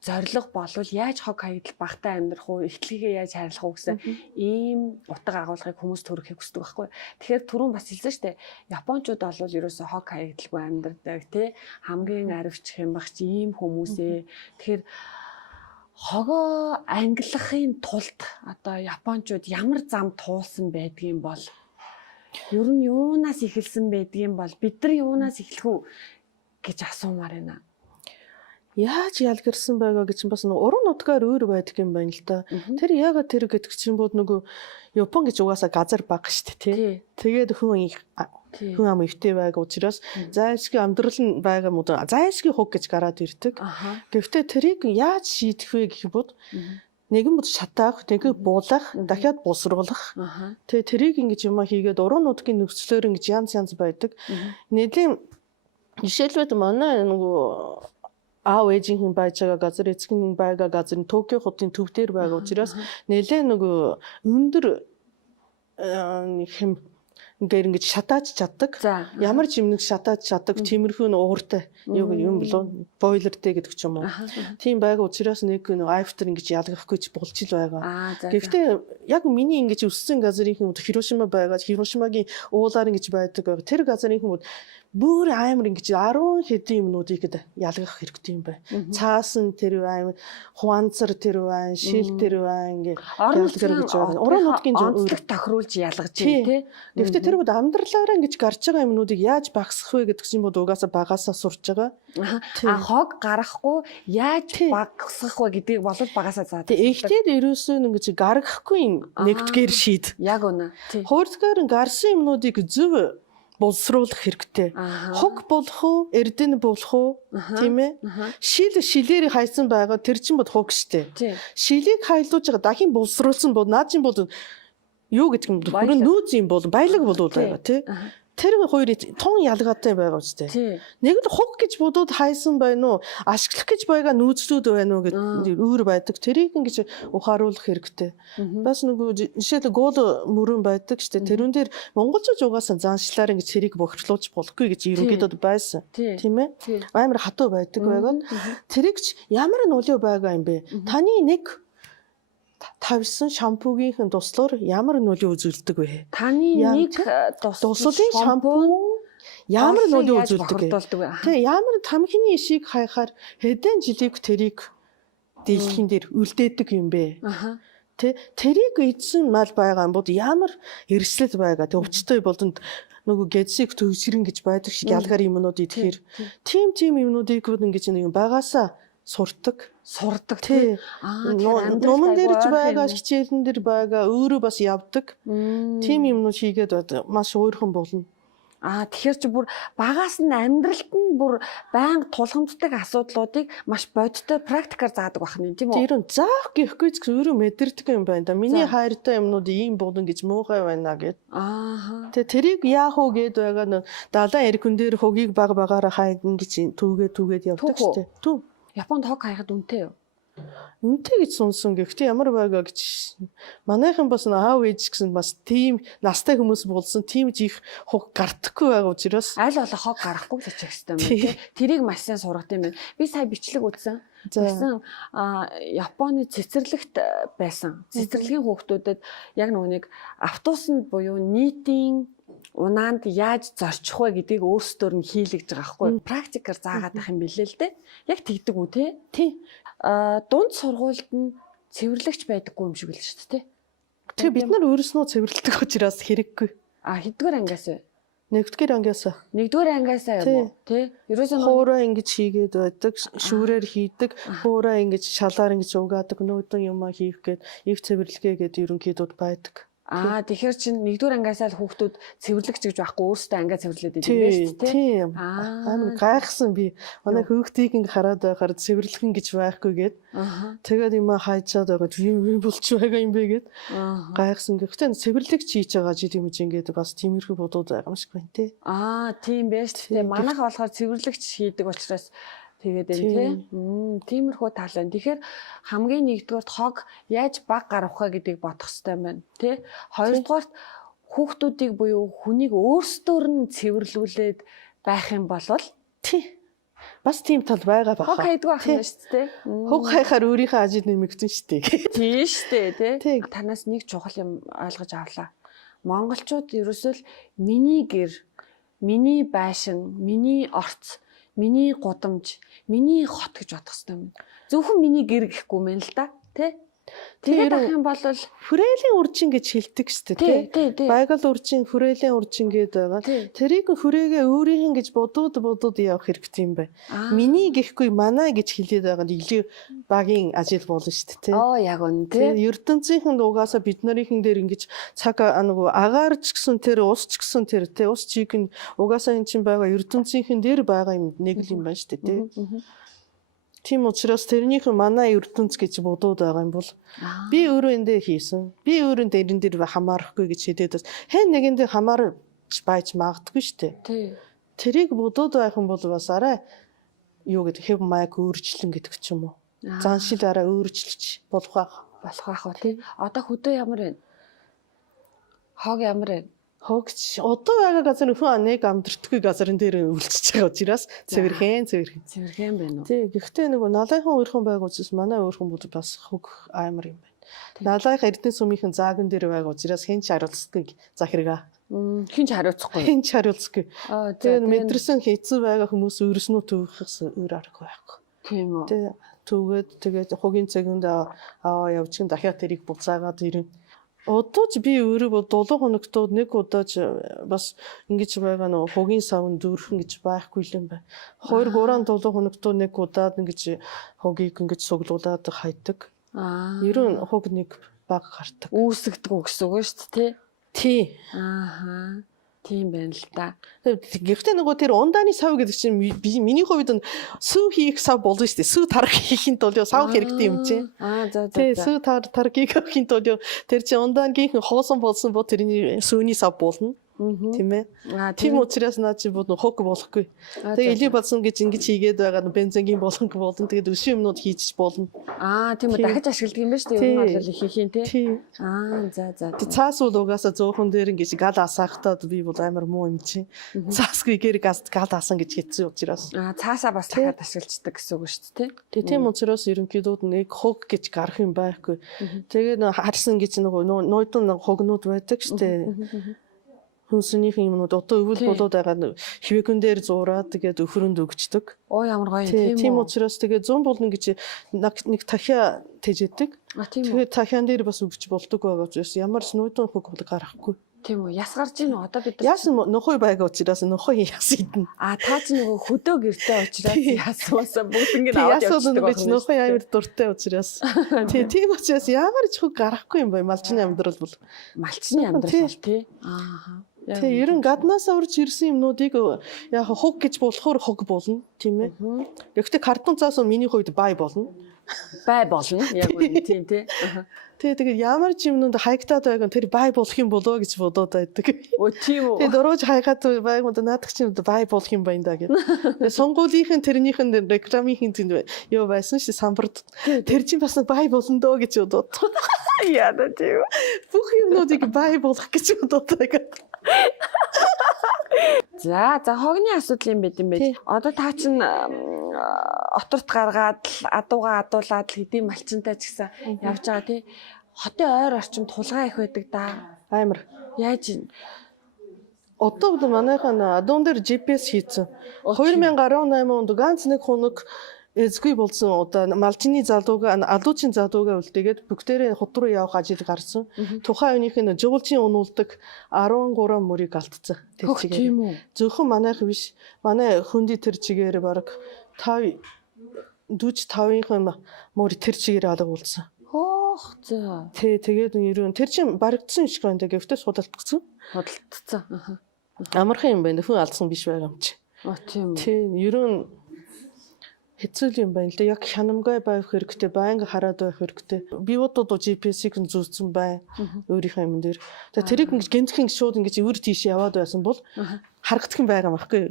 зорилго болвол яаж хог хаягдл багтаа амьдрах уу, ихтлэгээ яаж хайрлах уу гэсэн ийм утга агуулгыг хүмүүс төрөхийг хүсдэг байхгүй. Тэгэхээр түрүүн бас хэлсэн шүү дээ. Японочууд бол ерөөсөө хог хаягдлгүй амьдрдаг тий. Хамгийн аривч хямбагч ийм хүмүүсээ. Тэгэхээр хогоо ангилахын тулд одоо Японочууд ямар зам туулсан байдгийн бол ер нь юунаас эхэлсэн байдгийн бол бид нар юунаас эхлэх үү гэж асуумаар байна. Яаж ялгарсан байгаа гэж бас нэг уран нутгаар өөр байдаг юм байна л да. Тэр ягаад тэр гэдэг чинь бод нөгөө Япон гэж угаасаа газар бага шүү дээ тий. Тэгээд хүн ам өвтэй байгаа учраас зайлшгүй амьдрал нь байгаа мод зайлшгүй хуг гэж гараад ирдэг. Гэхдээ тэрийг яаж шийдэх вэ гэх бод нэгэн бод шатаах, нэгэ буулгах, дахиад бусруулах. Тэгээ тэрийг ингэж юм хийгээд уран нутгийн нөхцлөөр ингэж янз байдаг. Нэлийн жишээлбэл манай нөгөө аав ээжийнхэн байж байгаа газар эцгийн байгаа газар нь Токио хотын төв дээр байгаа учраас нэлээ нөгөө өндөр хэм ингээд ингэж шатааж чаддаг. Ямар ч юм нэг шатааж чаддаг тиймэрхүү ууртай юм болов бойлертэй гэдэг ч юм уу. Тийм байга учраас нэг айфтер ингэж ялгахгүй ч болж ил байгаа. Гэхдээ яг миний ингэж өссөн газрын хүмүүс Хирошима байгаа. Хирошимагийн уулаар ингэж байдаг. Тэр газрын хүмүүс бүр амар ингэж 10 хэдэн юмнуудыг ялгах хэрэгтэй юм байна. Цаасан тэр байна, хуанцар тэр байна, шил тэр байна ингээд ялгар гэж байна. Уран нутгийн онцлог тохируулж ялгаж байна тий. Гэхдээ тэр bod амьдралаараа ингэж гарч байгаа юмнуудыг яаж багасгах вэ гэдэг чинь bod угаасаа багасаа сурч байгаа. Хог гарахгүй яаж багасгах вэ гэдгийг бол багасаа заадаг. Эхлээд ерөөсөө ингэж гаргахгүй юм нэгдгээр шийд. Яг үнэ. Тий. Хоёрдугаар гарсан юмнуудыг зөв боловсруулах хэрэгтэй. Хог болох уу, эрдэнэ болох уу, тийм ээ? Шилээр хайсан байгаа тэр чинь бод хог штэ. Шилийг хайлуулж байгаа дахин боловсруулсан бол наад чинь бол юу гэдэг юм бэ? Хүрэн нүүц юм бол баялаг болоод байгаа тий. Тэр хоёрын тун ялгаатай байгаа үстэй. Нэг л хуг гэж бодоод хайсан байна уу? Ашиглах гэж байгаа нүүцлүүд байна уу гэдэг өөр байдаг. Тэрийг ингэж ухааруулах хэрэгтэй. Бас нөгөө жишээлбэл гол мөрөн байдаг штэ. Тэрүүн дээр монголчууд угаасаа заншлаар ингэж тэрийг бохирдлуулж болохгүй гэж ерөнхийдөө байсан. Тийм ээ? Амар хатуу байдаг байгаад тэрийг ч ямар нөлөө байгаа юм бэ? Таны нэг тавьсан шампугийн туслаар ямар нөлөө үзүүлдэг вэ? Таны нэг туслын шампунь ямар нөлөө үзүүлдэг вэ? Тэ ямар тамхины ишийг хайхаар хэдэн жилиг тэрийг дэлхийн дээр үлдээдэг юм бэ? Тэ тэрийг эзэн мал байгаа юм бол ямар эрсдэл байгаа. Тэ өвчтөй болонд нөгөө гэзсийг төвсгэрэн гэж байдаг шиг ялгаар юмнууд идэхээр тийм юмнуудыг ингэж нэг багасаа сурдаг тий. Номон дээрч байгаа, хичээлэн дээр байгаа, өөрөө бас явдаг. Тийм юмнууд хийгээд маш өөрхөн болно. Тэгэхээр чи бүр багаас нь амьдралд нь бүр байнга тулгамддаг асуудлуудыг маш бодиттой практикаар заадаг байх нь тийм үү? Тэр нь заах гэхгүй ч өөрөө мэдэрдэг юм байна да. Миний хайртай юмнууд ийм болно гэж муухай байна гэд. Тэгээ тэрийг яах вэ гэд байгаа нь далайн эргэн дээр хогийг баг багаараа хайдна гэж түүгээд явдаг шүү дээ. Түв. Японд хог хайхад үнэтэй юу? Үнэтэй гэж сонсон. Гэхдээ ямар байгаа гэж манайхан бас аав ээж гэсэн бас тийм настай хүмүүс болсон тийм ч их хог гардаггүй байгаа учраас аль болох хог гарахгүй л очих хэрэгтэй юм тий. Тэрийг маш сайн сургах юм байна. Би сая бичлэг үзсэн. Тэгсэн Японы цэцэрлэгт байсан. Цэцэрлэгийн хүүхдүүдэд яг нэг автобусанд буюу нийтийн унаанд яаж зорчих вэ гэдгийг өөрсдөр нь хийлгэж байгаа хгүй. Практикаар заагаад байх юм билээ л дээ. Яг тэгдэг үү те? Тий. Дунд сургуульд нь цэвэрлэгч байдаггүй юм шиг л шүү дээ. Тэгээ бид нар өөрснөө цэвэрлдэг учраас хэрэггүй. Хэддүгээр ангиас вэ? Нэгдүгээр ангиасаа. Нэгдүгээр ангиасаа юм уу? Тий. Ерөөсөө хуураа ингэж хийгээд байдаг, шүүрээр хийдэг, хуураа ингэж шалаар ингэж угаадаг, нүүдэн юмаа хийх гээд их цэвэрлэгээ гээд ерөнхийдөө байдаг. Тэгэхээр чинь нэгдүгээр ангиасаа л хүүхдүүд цэвэрлэгч гэж байхгүй өөрсдөө ангиа цэвэрлээд идэв шүү дээ. Тийм. Амар гайхсан би. Манай хүүхдийг ингэ хараад байхаар цэвэрлэгэн гэж байхгүй гээд. Тэгээд юм хайчаад байгаа. Тийм болч байгаа юм бэ гээд. Гайхсан. Гэхдээ цэвэрлэгч хийж байгаа жид юм чинь ингээд бас тиймэрхүү бодоод байгаа юм шиг байна те. Тийм байж тээ. Манайх болохоор цэвэрлэгч хийдэг учраас тэгээд энэ тиймэрхүү тал байна. Тэгэхээр хамгийн нэгдүгээр хог яаж баг гаргах вэ гэдгийг бодох хэрэгтэй байна. Тэ? Хоёрдугаар хүүхдүүдийг буюу хүнийг өөрсдөр нь цэвэрлүүлээд байх юм бол тий. Бас тийм тал байгаа баха. Хог хайдгүй байх юм шүү дээ. Хог хайхаар өөрийнхөө ажил нэмэгдэн шүү дээ. Тийм шүү дээ, тий. Танаас нэг чухал юм ойлгож авлаа. Монголчууд ерөөсөө л миний гэр, миний байшин, миний орц, миний гудамж, миний хот гэж бодох хэрэгтэй юм. Зөвхөн миний гэр гэхгүй мэн л да, тий? Тэгээд ах юм бол хүрээлийн үржин гэж хэлдэг шүү дээ, тий? Байгаль үржин, хүрээлийн үржин гэдэг байгаа. Тэрийг хүрээгээ өөрийнх нь гэж бодоод явах хэрэгтэй юм байна. Миний гэхгүй манай гэж хэлээд байгаа нь илүү багийн ажил болно шүү дээ, тий? Яг үнэ, тий? ертөнцийнхэн угаасаа бид нарийнхэн дээр ингэж цаг нөгөө агаарч гисэн тэр усч гисэн тэр тий? Ус чиг нь угаасаа эн чинь байгаа ертөнцийнхэн дээр байгаа юм нэг л юм байна шүү дээ, тий? Тийм учраас тэрнийхэн манай ертөнц гэж бодоод байгаа юм бол би өөрөө эндээ хийсэн. Би өөрөө дэрэн дээр хамаарахгүй гэж хэлээд бас хэн нэгэндээ хамаарч байж магадгүй шүү дээ. Тий. Тэрийг бодоод байх юм бол бас арай юу гэдэг хэв маяг өөрчлөн гэдэг ч юм уу. Заншил арай өөрчлөж болох байх тий. Одоо хөдөө ямар вэ? Хог ямар вэ? Хогч одоо байгаа газар хүн нэг амдэртгүй газрын дээр үлчиж байгаа учраас цэвэрхэн байна уу? Тий, гэхдээ нөгөө налайхан өөрхөн байгаа учраас манай өөрхөн бол бас хог амар юм байна. Налайх эрдэнэ сүмийнхэн зааган дээр байгаа учраас хэн ч харуулсдаг за хэрэгаа. Хинч хариуцахгүй. Хин ч хариуцгүй. Аа Тэгээд мэдэрсэн хэцүү байгаа хүмүүс өрснөө төвөхс өөр арга байхгүй. тийм үү. Тэгээд тэгээд хогийн цагинд аваа явчихын дахиад тэрийг буцаагаад ирнэ. Одоо ч би өөрөө 7 хоногтод нэг удаа ч бас ингэж байгаа нөө хогийн савн дүүрхэн гэж байхгүй юм байна. 2 3 7 хоногтод нэг удаад ингэж хогийг ингэж суглуулад хайдаг. Ерөн хог нэг баг гардаг. Үүсгдэг үү гэсэн үг шүү дээ, Тий. Ааха. Тийм байна л да. Гэхдээ нөгөө тэр ундааны сав гэдэг чинь миний хувьд сүү хийх сав болно шүү дээ. Сүү тарах хийхин тулд сав хэрэгтэй юм чинь. За. Тий, сүү тархийг хийхин тулд тэр чинь ундаагийн хоосон болсон бол тэрний сүүний сав болно. Тийм ээ. Тийм учраас наа чи бод хог болохгүй. Тэгээ элийн болсон гэж ингэж хийгээд байгаа нь бензингийн болгонг болно. Тэгээд өшин юмнууд хийж болно. Тийм үү, дахиж ашигладаг юм байна шүү дээ. Ер нь бол хийхийн тий. За. Тэг цаас бол угаасаа 100 дээр ингэж гал асаахтаа би бол амар муу юм чи. Цаасгүй гэр гал асан гэж хэцүү учраас. Цаасаа бас дахиад ашигладаг гэсэн үг шүү дээ, тий. Тийм учраас ерөнхийдөө нэг хог гэж гарах юм байхгүй. Тэгээ нөө харсан гэж нөгөө нойдон хогнууд байдаг шүү дээ. Хүнснийхэн юмнууд одоо өвөл болоод байгаа хивэгэн дээр зуураад тэгээд өхрөнд өгчдөг. Ямар гоё тийм учраас тэгээд 100 болно гэж нэг дахиа тэжээдэг. Тэгээд дахиан дээр бас өгч болдог байгаа учраас ямар ч нүүдэн хог бол гарахгүй. Тийм үү. Яс гарч ийн одоо бид яасан нохой байгаа учраас нохой яс идэн. Та ч нөгөө хөдөө гэртэй учраас ясуусаа бүгд ингэ аваад явчихдаг байна. Яасан нохой амар дуртай учраас. Тийм учраас ямар ч хог гарахгүй юм бай малчны амьдрал бол. Малчны амьдрал бол тий. Ааха. Тэгээ ерөн гаднаас урж ирсэн юмнуудыг яг хог гэж болохоор хог болно, тийм ээ. Гэхдээ картон цаас миний хувьд бай болно. Бай болно. Яг үгүй тийм тий. Тэгээд ямар ч юмнууд хаягтаад байгаа тэр бай болох юм болоо гэж бодоод байдаг. Тийм үү. Тэгээд дөрөөж хаягаад байгууд наадаг ч юм бай болох юм байна да гэдэг. Тэгээд сонгуулийнхэн тэрнийхэн рекламын тэнд юу байсан ш самбард тэр чинь бас бай болно доо гэж бодоод. Яа да тийм. Бүх юмнуудыг бай болох гэж бодоод байгаа. За хогны асуудал юм байт юм байж. Одоо та чинь оторт гаргаад адуугаа адуулаад хэдийн малчинтай ч гэсэн явж байгаа тий. Хотын ойр орчим тулгаа их байдаг да. Амар. Яаж юм? Одоо манайхан адуун дээр GPS хийцэн. 2018 онд ганц нэг хоног эзгүй болсон одоо малчны залууга алуучийн залууга үлдээгээд бүгдээрээ хот руу явах ажил гарсан. Тухайн үеийнх нь жуулчийн унуулдаг 13 мөрийг алдсан. Тэр чигээр. Зөвхөн манайх биш. Манай хөнди тэр чигээр баг 45-ийн мөр тэр чигээр алга болсон. Хоох зөө. Тэгээд ерөн тэр чинь барагдсан шиг байна. Гэхдээ судалдсан. Судалдсан. Амархан юм байна. Хүн алдсан биш байгаа юм чи. Тийм. Тийм ерөн хэцүү юм байна л да. Яг хянамгай байх хэрэгтэй, байнга хараад байх хэрэгтэй. Би бодод GPS-ийг зүүцсэн бай. Өөрийнхөө юм дээр. Тэгээ тэрийг ингэж гэнтхэн шууд ингэж өвөр тийш яваад байсан бол харагдах юм байгаа байхгүй.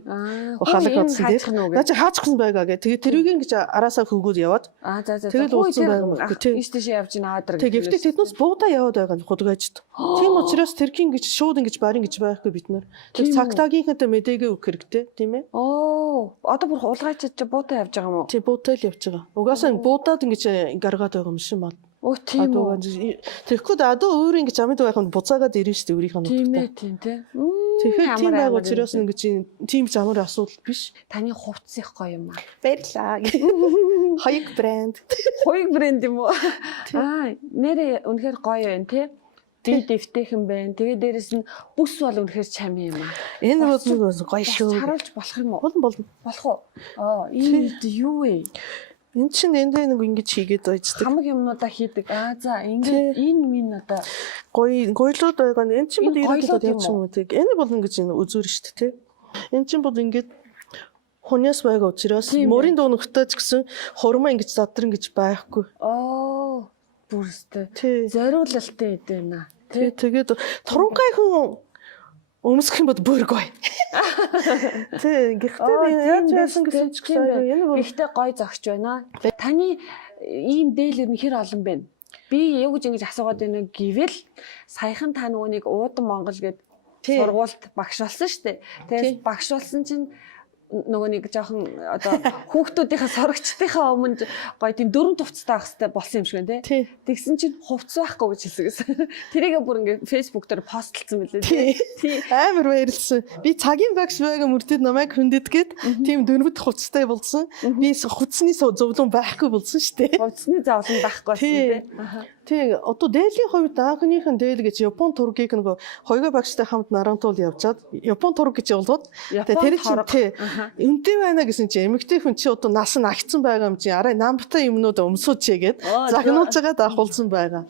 Ухаалаг бодсон тийм. Наа чи хаачихсан байгаа гэ. Тэгээ тэрийг ингэж араасаа хөвгүүд яваад. За. Тэгээд уусан байгаа байхгүй. Ийш тийш явж ин аваад ирэх. Тэгээ гэхдээ тэднээс буудаа яваад байгаа нь худгайчд. Тийм учраас тэрхийн ингэж шууд ингэж барин гэж байхгүй бид нар. Тэр цагтаагийнхэнтэй мэдээгээ өгөх хэрэгтэй тийм ээ. Одоо бүр хулгайчд чи буудаа явж байгаа юм уу? Тий буудаа л явж байгаа. Угаасаа буудаад ингэж гаргаад байгаа юм шиг байна. Тийм үү. Тэгэхгүй адуу өөр ингэж амьд байх нь буцаагаад ирнэ шүү дээ өөрийнхөө нутагтаа. Тийм тий. Тэгэхээр тийм байгаад учраас ингэж тийм ч амар асуудал биш. Таны хувцс их гоё юм аа. Баярлаа. Хоёг брэнд. Хоёг брэнд юм уу? Нэрээ үнэхээр гоё байна тий. Би дэвтэйхэн байна. Тэгээ дээрэс нь бүс бол үнэхээр чам юм аа. Энэ бол гоё шүү. Харуулж болох юм уу? Болно. Болох уу? Энэ юу вэ? Энд чинь эндээ нэг ингэж хийгээд байждаг. Хамаг юмнуудаа хийдэг. За ингээд энэ минь одоо гойлууд байгаа нь энэ чинь бол ирээдүйд яаж юм уу тэг. Энэ бол ингэж үзүүр шүү дээ тий. Энэ чинь бол ингэж хүнээс байгаа учраас мөрийн дуунагтай ч гэсэн хурмаа ингэж задран гэж байхгүй. Бүрстэй. Зориулалтай эдэнэ. Тэгээд туранхайхан өмсөх юм бол бүр гоё. Гэхдээ би яаж байсан гэсэн ч гэсэн энэ бол ихтэй гоё зогч байна. Таны ийм дээлэр нь хэр олон бэ? Би юу гэж ингэж асуугаад байна гэвэл саяхан та нөгөөнийг Уудан Монгол гээд сургуульд багш болсон шүү дээ. Тэгээд багш болсон чинь нөгөө нэг жоохон одоо хүүхдүүдийнхээ сурагчдынхаа өмнө гоё тийм дөрөв хувцастай ах хэвээр болсон юм шиг байна Тий. Тэгсэн чинь хувцас байхгүй гэж хэлсэн. Тэрийгээ бүр ингээд фэйсбુક дээр постлцсан байлээ тий. Амар баярлсан. Би цагийн багш байгаа мөрдөд намайг хүндэтгээд тийм дөрвөд хувцастай болсон. Би хувцсны зовлон байхгүй болсон шүү дээ. Хувцсны зовлон байхгүй болсон тий. Тий, одоо дээлийн хувьд анхныхын дээл гэж Япон тургийг нөгөө хоёроо багштай хамт нарантуул явжаад Япон тург гэж явуулаад тэр чинь тий үнтэй байна гэсэн чи эмэгтэй хүн чи одоо нас нь агцсан байгаа юм чи арай намтай юмнууд өмсөөчээ гэд загнуулж байгаа давхулсан байгаа.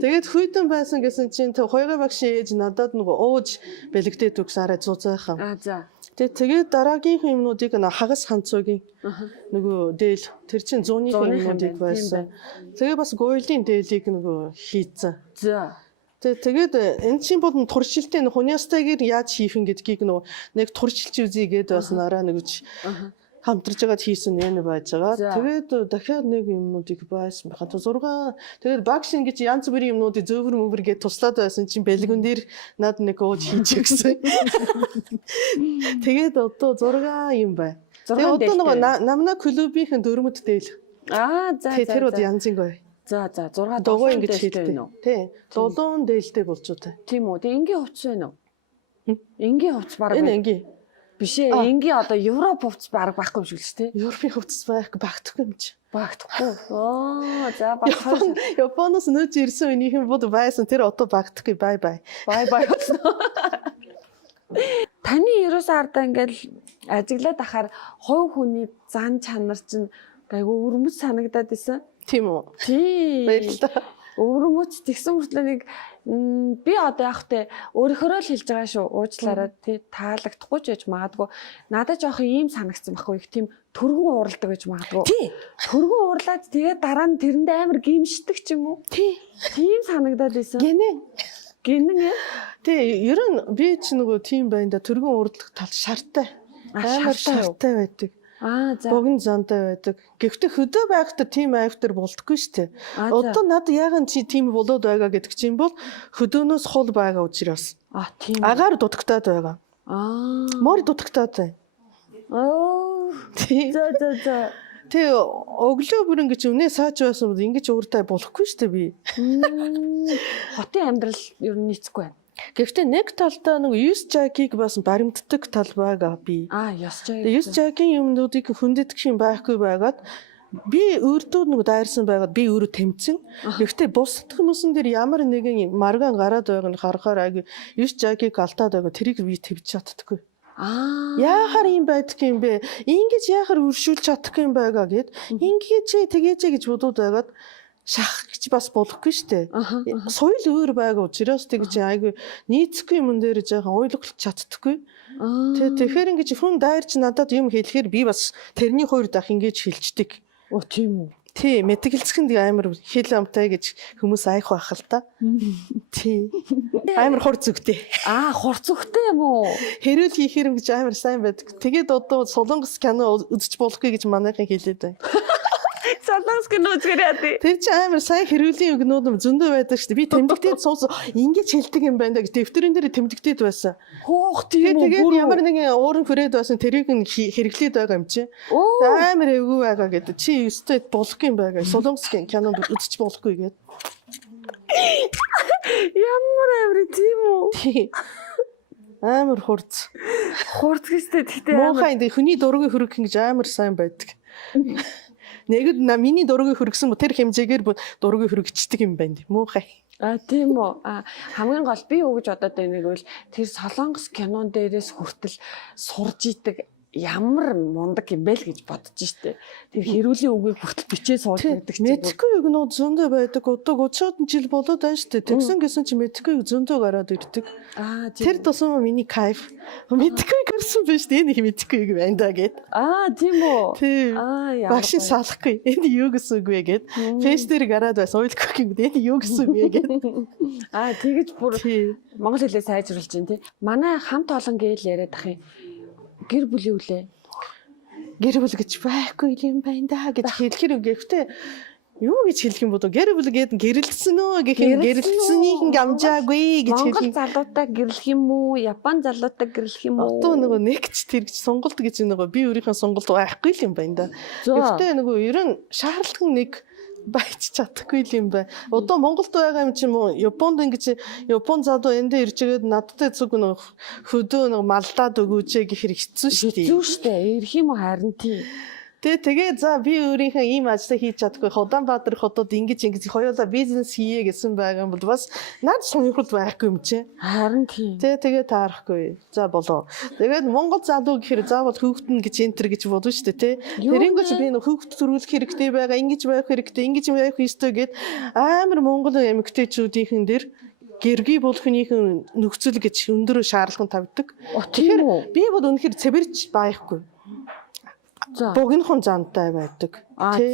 Тэгээд хүйтэн байсан гэсэн чинь тэр хоёроо багшийн ээж надад нөгөө ууж бэлэгдээд өгсөн арай зузайхан. За. Тэгээд дараагийн юмнуудыг хагас ханцуугийн нөгөө дээл тэр чинь 100-ийн юмнуудыг байсан. Тэгээ бас гуйлын дээлийг нөгөө хийцэн. За. Тэгээд энэ чинь бол туршилтын хуниастайгээр яаж хийх юм гэдгийг нөгөө нэг туршилж үзье гэд бас нараа нэгж хамтарч байгаад хийсэн нэ байж байгаа. Тэгээд дахиад нэг юмнуудыг байсан байхад 6 тэгээд багш ингэж янз бүрийн юмнуудыг зөөвөр мөвөр гэж туслаад байсан чинь бэлгэн дээр над нэг ууж хийж өгсөн. Тэгээд одоо 6 юм бай. Тэгээд одоо нөгөө намна клубийнхэн дөрмөд дээл. За. Тэр ud янзын гоё. За 6 дугуй ингэж хийдэг. Тий. 7 дээлтэй болчоо та. Тийм үү. Тэгээ энгийн хувцас байна уу? Энгийн хувцас баг. Энэ энгийн. Биш ээ. Энгийн одоо Европ хувцас баг байхгүй юм шиг л ч тий. Европын хувцас байхгүй багтахгүй юм чи. Багтахгүй. За баг. Японоос нөөж ирсэн үнийхэн бод байсан. Тэр одоо багтахгүй. Бай. Бай. Таны ерөөсөө ардаа ингээл ажиглаад ахаар хувь хүний зан чанар чинь айгу өвөрмөц санагдаад исэн. Тийм үү? Тий. Баярлалаа. Өвөрмөц тэгсэн мөртлөө нэг би одоо яг тэ өөрөөрөө л хэлж байгаа шүү. Уучлаарай тий таалагдахгүй ч гэж магадгүй. Надад жоох ийм санагдсан байхгүй их тийм төргөн уурладаг гэж магадгүй. Тий. Төргөн уурлаад тэгээд дараа нь тэрэнд амар гимшдэг ч юм уу? Тий. Тийм санагдаад байсан. Гинэн. Тий, ер нь би ч нөгөө тийм байна да төргөн уурладаг тал шартай. Амар шартай байдаг. За. Богино зантай байдаг. Гэхдээ хөдөө байхдаа тийм айвтар болдоггүй шүү дээ. Одоо надад яагаад чи тийм болоод байгаа гэдэг чинь бол хөдөөнөөс хол байгаа учраас. Тийм. Агаар дутагтаад байгаа. Мори дутагтаад байна. Тий. За. Тэгээ өглөө бүр ингэж үнэ сааж байсан бол ингэж ууртай болохгүй шүү дээ би. Хотын амьдрал ер нь нийцэхгүй байна. Гэхдээ нэг талдаа нэг 9 жагийг бас баримтдаг тал байгаа би. 9 жагийн юмнуудыг хүндэтгэх юм байхгүй байгаад би өөртөө нэг дайрсан байгаад би өөрөө тэмцэн. Гэхдээ бусдх хүмүүсэн дээр ямар нэгэн маргаан гараад байгааг нь харахаар айгүй 9 жагийг алдаад байгаа тэрийг би твж чаддаггүй. Яахаар юм байдаг юм бэ? Ингэж яахаар өршүүлж чадахгүй юм байгаа гэд ингэж тэгээж гэж бодоод байгаад шах гэж бас болохгүй штэ. Соёл өөр байгаа учраас тэгж айгүй нийцэхгүй юм дээр жоохон ойлгох чаддаггүй. Тэгэхээр ингэж хүн дайрч надад юм хэлэхээр би бас тэрний хувьд ах ингэж хэлцдэг. Тийм үү? Тий, мэтгэлцэхэнд амар хэл амтай гэж хүмүүс айх байх л та. Тий. Амар хур зүгтэй. Хур зүгтэй юм уу? Хэрүүл хийхэр гэж амар сайн байдаг. Тэгээд одоо Солонгос кино үзэж болохгүй гэж манайхан хэлээд байна. Солонгос кино үзгээр яа тий. Тэр чинь амар сайн хэрүүлийн өгнүүд зөндөө байдаг шүү дээ. Би тэмдэгтээд сонс ингэж хэлдэг юм байна гэж дэвтэрэн дээр тэмдэгтээд байсан. Хөөх тийм үү. Тэгээд ямар нэгэн ууран хүрээд байсан тэрийг нь хэрэглээд байгаа юм чи. Амар эвгүй байгаа гэдэг. Чи өстэй болох юм байгаа. Солонгос кино үзэж болохгүй гэдэг. Ямар амир тийм үү. Амар хурц. Хурц гэжтэй тэгтээ муухай энэ хүний дургийн хөрөг ингэж амар сайн байдаг. Нэгэд миний дургийг хөргсөн тэр хэмжээгээр дургийг хөргөчдөг юм байна. Муухай. Тийм үү. Хамгийн гол би юу гэж бодоод байна гэвэл тэр Солонгос кинон дээрээс хүртэл сурж идэг ямар мундаг юм бэ л гэж бодож штэ. Тэр хэрүүлийн үгийг хүртэл бичээ суулж байдаг чинь. Мэдхгүй үг нөө зөндөө байдаг. Одоо 30 жил болоод байна штэ. Тэгсэн гэсэн чи мэдхгүй үг зөндөө гараад ирдэг. Тэр тусам миний кайф. Мэдхгүй гэрсэн биш штэ. Энэ их мэдхгүй үг байна да гэд. Тийм үү. Тийм. Багш салахгүй. Энэ юу гэсэн үг вэ гэд. Фэйс дээр гараад байсан. Ойлгохгүй юм. Энэ юу гэсэн үг вэ гэд. Тэгэж бүр монгол хэлээ сайжруулж байна тий. Манай хамт олон гээл яриад ах юм. Гэр бүлийн үлээ. Гэр бүл гэж байхгүй юм байна да гэж хэлэхэр үгээхтэй юу гэж хэлэх юм бол гэр бүлгээд гэрэлтсэн үү гэх юм гэрэлтсэнийг амжаагүй гэж Монгол хэлэх. залуутай гэрлэх юм уу? Япон залуутай гэрлэх юм уу? Одоо нөгөө нэгч тэр гэж сонголт гэж нөгөө би өөрийнхөө сонголт байхгүй л юм байна да. Гэхдээ нөгөө ер нь шаардлаган нэг байж чадахгүй л юм байна. Одоо Монголд байгаа юм чи юм уу? Японд ингэж Япон залуу энд ирж игээд надтай зүг нөгөө хөдөө нөгөө малдаад өгөөч гэхэр хэцүү шүү дээ. Зүг штэ. Ирэх юм уу харин тий. Тэгээ за би өөрийнхөө ийм ажлаа хийж чадахгүй Улаанбаатар хотод ингэж хоёулаа бизнес хийе гэсэн байгаа юм бол бас над сонирхол байхгүй юм чи. Харин тий. Тэгээ таарахгүй. За болоо. Тэгээд Монгол залуу гэхээр заавал хүүхдэн гэж энтер гэж бодно шүү дээ тий. Тэрэнгүүч би нэг хүүхд төрүүлэх хэрэгтэй байгаа, ингэж байх хэрэгтэй, ингэж байх ёстой гэд амар Монгол эмэгтэйчүүдийнхэн дээр гэргий болохынхын нөхцөл гэж өндөр шаардлага тавьдаг. Тэгэхээр би бол үнэхээр цэвэрч байхгүй. За. Богинохон зантай байдаг.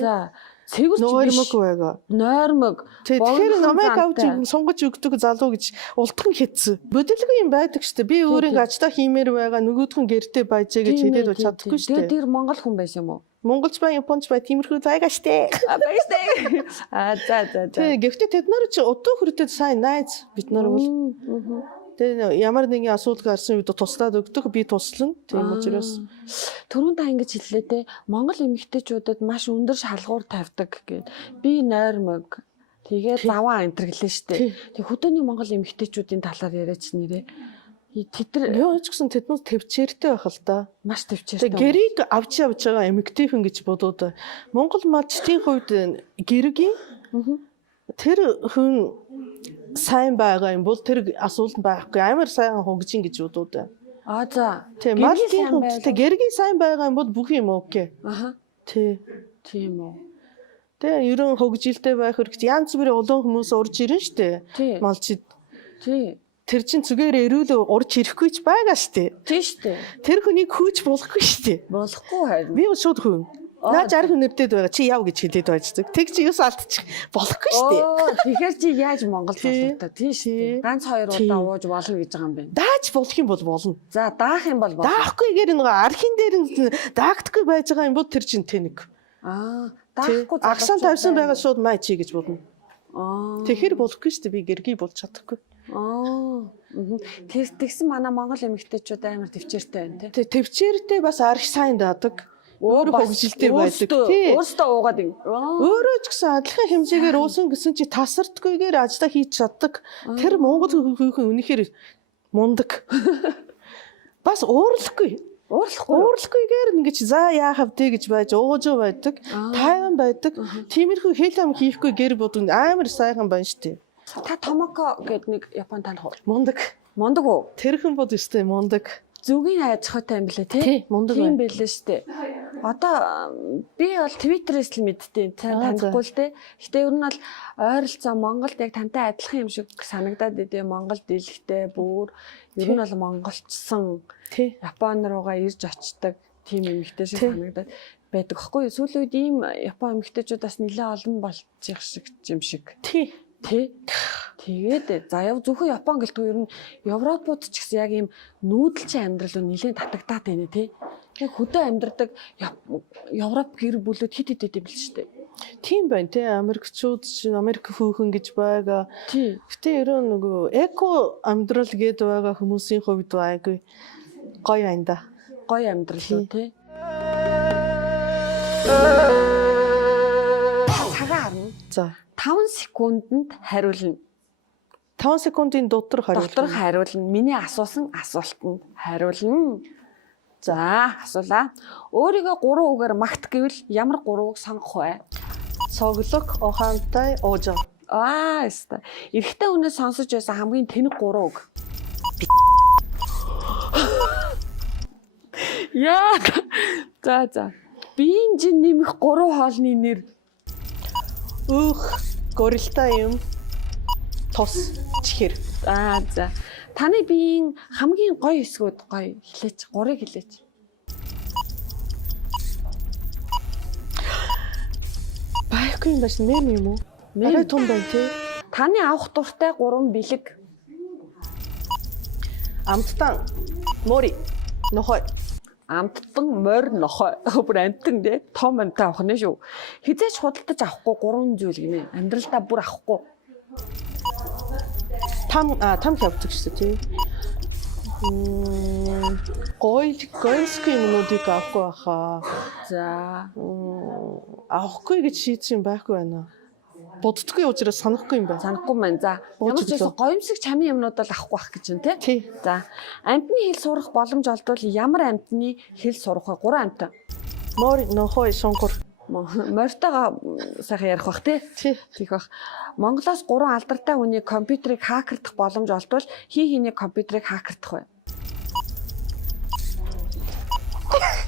За. Цэгүрч нойрмог байгаа. Нойрмог. Тэгэхээр намайг авч сонгож өгдөг залуу гэж ултхан хэцүү. Бодилгүй юм байдаг шүү дээ. Би өөрийн ажлаа хиймээр байгаа нөгөөдхөн гэртээ байжээ гэж хэлээд бол чадахгүй шүү дээ. Тэр Монгол хүн байсан юм уу? Монголч бай, Японч бай, тиймэрхүү байгаа шүү дээ. Баястай. За. Гэхдээ тэд нар чи өдөө хүртэл сайн найз бид нар бол. Тэгээ ямар нэгэн асуудал гарсан үед туслаад өгдөг, би туслана. Тийм учраас түрүүн та ингэж хэллээ те Монгол эмэгтэйчүүдэд маш өндөр шалгуур тавьдаг гэд. Би нойрмог тэгээд заваа энтерглээ штэ. Тэг хөдөөний Монгол эмэгтэйчүүдийн талаар яриач нэрээ. Тэд юу ч гэсэн тэднээс төвчээртэй байх л да. Маш төвчээртэй. Тэг гэрийг авч байгаа эмэгтэйхэн гэж бодоод Монгол малчтын хувьд гэргийн тэр хүн сайн байгаа юм бол тэр асуулт байхгүй амар сайн хөгжин гэж бодоод. За. Тийм малчтын хувьд гэргийн сайн байгаа юм бол бүх юм окей. Тийм үү. Тэгээ ерөн хөгжилтэй байх хэрэгтэй. Янз бүрийн олон хүмүүс урж ирэн штэ. Малчид. Тэр чин зүгээр эрүүл урж ирэхгүй ч байгаа штэ. Тийм штэ. Тэр хүнийг хөөж болохгүй штэ. Болохгүй харин. Би шууд хүн. Наа 60 хүн нэрдээд байгаа. Чи яв гэж хэлээд байждаг. Тэг чи юус алдчих болохгүй штэ. Тэгэхээр чи яаж Монгол залуутай тийм штэ. Ганц хоёр удаа ууж болно гэж байгаа юм байна. Дааж болох юм бол болно. За даах юм бол болно. Даахгүйгээр нөгөө архин дээр даагдахгүй байж байгаа юм бол тэр чин тэнэг. Даахгүй агсан тавьсан байгаа шууд май чи гэж бодно. Тэгэхээр болохгүй штэ би гэргий болж чадахгүй. Тэгсэн манай Монгол эмэгтэйчүүд амар төвчээртэй байна тий. Төвчээртэй бас арх сайн даадаг. Өөр хөгжилтэй байдаг тий. Өөртөө уугаад ин. Өөрөө ч гэсэн адилхан хэмжээгээр уусан гэсэн чи тасардгүйгээр ажлаа хийж чаддаг. Тэр Монгол хүүхэн үнэхээр мундаг. Бас уурлахгүй. Уурлахгүйгээр ингэж за яахав дээ гэж байж ууж байдаг. Тайван байдаг. Тиймэрхүү хэл ам хийхгүй гэр бодон амар сайхан байна штэ. Та Томоко гэдэг нэг Япон таних уу? Мундаг. Мундаг уу? Тэрхэн бод өстэй мундаг. Зүгийн аж ахуйтай юм блэ тий? Мундаг юм байлээ штэ. Одоо би бол Твиттерээс л мэдтiin танихгүй л дээ. Гэтэ ер нь бол ойролцоо Монголд яг тантай адилхан юм шиг санагдаад идэв. Монгол дэлхтэй бүр ер нь бол монголчсон Япон руугаа ирж очдаг тийм эмэгтэй шиг санагдаад байдаг байхгүй юу? Сүүлийн үед ийм Япон эмэгтэйчүүд бас нэлээд олон болж их шиг юм шиг. Тий. Тэгээд за яв зөвхөн Япон гэлтгүй ер нь Европууд ч гэсэн яг ийм нүүдэлчин амьдрал нь нэлээд татагдаад байна тий. Яг хөдөө амьдардаг Европ гэр бүлүүд хит идэм бил шүү дээ. Тийм байна тий. Америкчууд чинь Америк хүүхэн гэж байгаа. Тий. Гэтэ ерөө нөгөө эко амьдрал гээд байгаа хүмүүсийн хувьд айгүй гоё байна да. Гоё амьдрал үү тий. Цагаан харна. За 5 секундэд хариулна. 5 секундын дотор хариулна. Миний асуусан асуултанд хариулна. За, асуулаа. Өөрийгөө 3 үгээр магт гэвэл ямар 3 үг сонгох вэ? Цоглог, ухаантай, уужаа. Яста. Эрэгтэй хүнээс сонсож байсан хамгийн тэнэг 3 үг. Яа. За. Биеийн жин нэмэх 3 хоолны нэр. Горилтай юм. Тус, чихэр. За. Таны биеийн хамгийн гоё хэсгүүд гоё хэлээч. 3-ыг хэлээч. Байхгүй юм байна. Мэм юм уу? Арай том байна тий. Таны авах дуртай 3 бэлэг. Амттан, мори, нохой. амттан морь нохой бүр амттан дээ том амтаа авах нэ шүү. Хизээч худалдаж авахгүй 3 зүйл гинэ. Амьдралдаа бүр авахгүй. Там явдаг шүү дээ тий. Гойскі юмнуудыг авахгүй байхаа. За. Авахгүй гэж шийдсэн юм байхгүй байна. Боддгүй учраас санахгүй юм байна. Санахгүй маань. За. Ямар ч байсан гоёмсог чамын юмнууд бол авахгүй байх гэж байна тий. Тий. За. Амтны хэл сурах боломж олдвол ямар амтны хэл сурах вэ? 3 амт. Мор нохой сонгор. Морьтойгоо сайхан ярих бах тий. Тийх бах. Монголоос 3 алдартай хүний компьютерийг хакердах боломж олдвол хий компьютерийг хакердах вэ?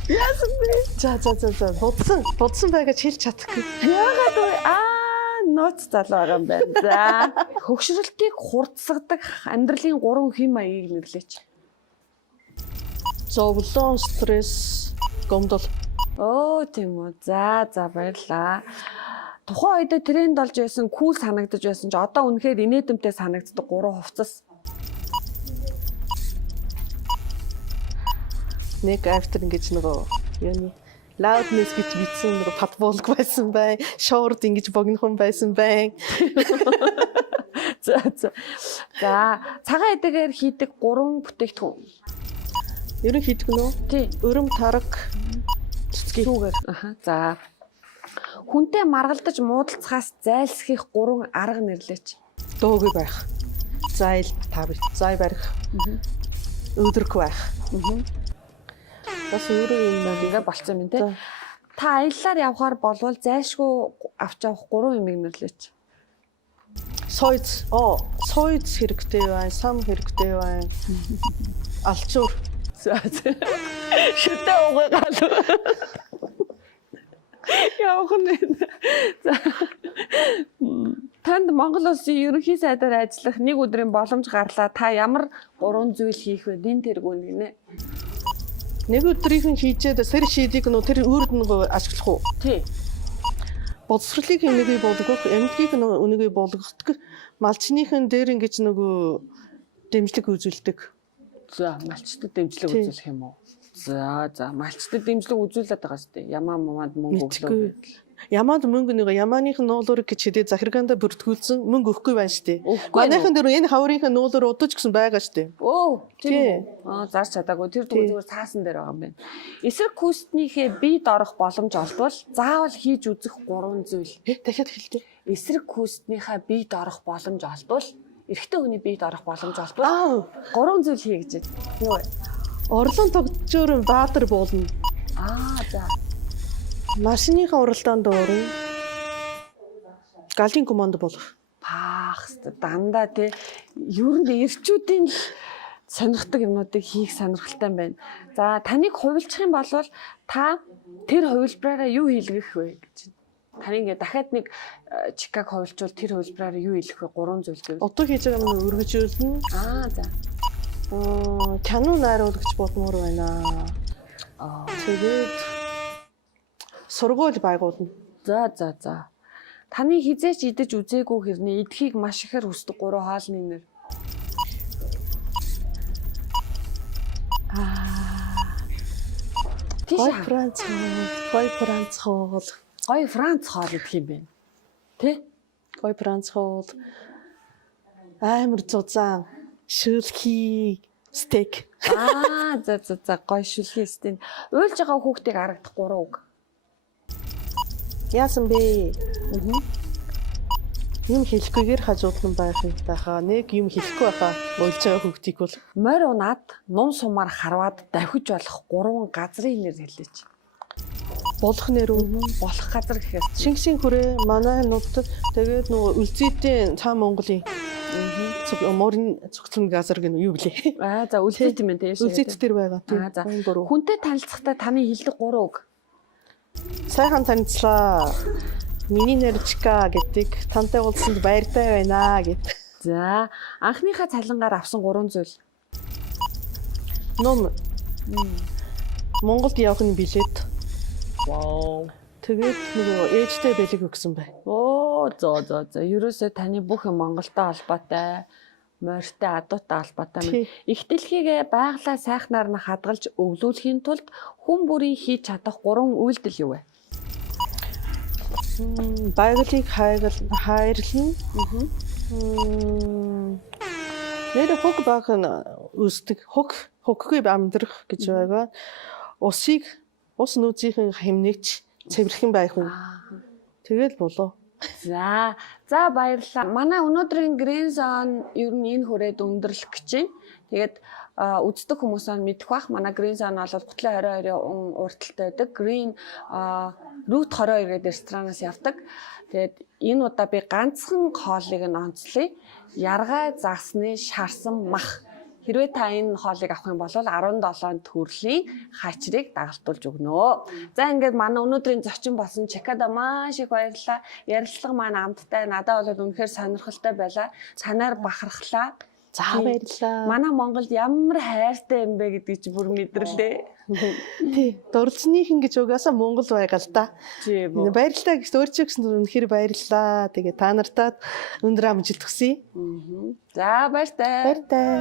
Яасан бэ? За. Бодсон байгаа ч хэлж чадахгүй. Яагаад вэ? Ноц залуу байгаа юм байна. За. Хөгшрөлтийг хурдсагдаг амьдралын 3 хэм маягийг нэрлэеч. Зовлон, стресс, гомдол. Тийм үү. За баярлаа. Тухайн үед тренд болж байсан, кул санагдаж байсан ч одоо үнэхээр инээдэмтэй санагддаг 3 хувцас. Нэг after ингэж нөгөө яаны loudness гэж бичсэн нөгөө патболк байсан бай. Short ингэж богинохон байсан бай. За. Цагаан эдэгээр хийдэг 3 бүтээгдэхүүн. Ерөн хийдэг нөө? Тий. Өрөм тараг цэцгээр. За. Хүнтэй маргалдаж муудалцахаас зайлсхийх 3 арга нэрлэеч. Дуугүй байх. Зайл барих. Өдрөх байх. Бас өөрөө юм ингээ болцсон юм тий. Та аяллаар явхаар болвол зайлшгүй авч явах 3 юмыг нэрлэеч. Сойц хэрэгтэй байна, сам хэрэгтэй байна. Алчуур. Шүтээ угаа гал. Явах нь. За. Танд Монгол Улсын ерөнхий сайдаар ажиллах 1 өдрийн боломж гарлаа. Та ямар 3 зүйл хийх вэ? Дин тэргүүн гинэ. 1 өдрийнх нь хийжээд сэр шийдийг нөө тэр өөрөд нь ашиглах уу? Тий. Боловсролыг нэгээ болгох, эмнэлгийг нэгээ болгохдаг, малчныхын дээр ингэж нөгөө дэмжлэг үзүүлдэг. За, малчтад дэмжлэг үзүүлэх юм уу? За, малчтад дэмжлэг үзүүлээд байгаа шүү дээ. Ямаанд мөнгө өглөө. Ямаанд мөнгө нөгөө ямааных нь нуулуурыг гэж хэдий захиргаанда бүртгүүлсэн мөнгө өгөхгүй байна шүү дээ. Манайхан дээр энэ хаврынхаа нуулуур удаж гэсэн байгаа шүү дээ. Тийм үү? Зарч чадаагүй. Тэр зүгээр цаасан дээр байгаа юм байна. Эсрэг хүүстнийхээ биед орох боломж олдвол заавал хийж үзэх 3 зүйл. Дахиад хэлдэг. Эсрэг хүүстнийхээ биед орох боломж олдвол эрэгтэй хүний биед орох боломж олдвол 3 зүйл хий гэж байна. Юу вэ? Орлон тогтчоор баатар болно. За. Машиныхаа уралдаанд орно. Галын команд болох. Дандаа тий. Ер нь эрчүүдийн сонирхдаг юмнуудыг хийх сонирхолтой байна. За, таныг хувилчих юм бол та тэр хувилбараараа юу хийлгэх вэ гэж. Таны ингээ дахиад нэг чикаг хувилчвал тэр хувилбараараа юу хийлгэх вэ? 3 зүйл гэв. Одоо хийж байгаа юм өргөжүүлнэ. За. Кино найруулагч болмоор байна. Тэгээд сургууль байгуулна. За. Таны хизээч идэж үзээгүй хэрний эдхийг маш ихээр хүсдэг 3 хоолны нэр. Гой Франц хоол. Гой Франц хоол гэх юм бэ? Тэ? Гой Франц хоол. Амар зузаан. Шүлхий стейк. За гой шүлхий стейк. Уйлж байгаа хүүхдийг харагдах 3 үг. Яасан бэ? Юм хэлэхгүйгээр хажуудлан байхаа. Нэг юм хэлэхгүй байхаа. Уйлж байгаа хүүхдийг бол морь унаад, нум сумаар харваад давхиж болох 3 газрын нэр хэлээч. Болох нэр болох газар гэхээр Шингшин хүрээ манай нутагт тэгээд нөгөө үлзийдийн цаа Монголын морин цогцлон газар гэнэ юу блэ? За үлзийт юм тий. Үлзийт дээр байгаа. За хүнтэй танилцахдаа таны хэлдэг 3 үг. Сайхан танилцлаа. Миний нэр Чика гэдэг. Тантай уулзсанд баяртай байна гэд. За анхныхаа цалингаар авсан 3 зүйл. Ном. Монголд явахны билет. Вау. Тэгээд нөгөө ээжтэй бэлэг өгсөн бай. За. Ерөөсөө таны бүх юм Монголтой холбоотой. морьтой адуутай холбоотой Тий. юм. Их дэлхийгээ байгалаа сайхнаар нь хадгалж өвлүүлэхийн тулд хүн бүрийн хийж чадах 3 үйлдэл юу вэ? Байгалыг хайрлан. Нэр хог баг нь үүсдэг. Хоггүй амьдрах гэж байгаа. Ус нүүзийн хэмнэгч цэвэрхэн байх уу. Тэгэл болоо. За баярлалаа. Манай өнөөдрийн Green Zone ер нь энэ хүрээд өндөрлөх гэж байна. Тэгээд үздэг хүмүүс нь мэдэх бах. Манай Green Zone бол Гутлын 22-ын урталтай байдаг. Green Route 22 гэдэг ресторанаас явдаг. Тэгээд энэ удаа би ганцхан хоолыг нь онцлоё. Яргай засны шарсан мах. Хэрвээ та энэ хоолыг авах юм бол 17 төрлийн хачрыг дагалдуулж өгнө. За ингээд манай өнөөдрийн зочин болсон Чикада маш их баярлалаа. Ярилцлага маань амттай. Надад бол үнэхээр сонирхолтой байлаа. Санаар бахархлаа. За баярлалаа. Манай Монголд ямар хайртай юм бэ гэдгийг чи бүр мэдэрлээ. Тий. Дурлцныхан гэж угаасаа Монгол байгаа л да. Тий. Баярлалаа гэж өөрчөө гэсэн үнэхээр баярлалаа. Тэгээ та нартаа өндөр амжилт хүсье. За баяртай. Баяртай.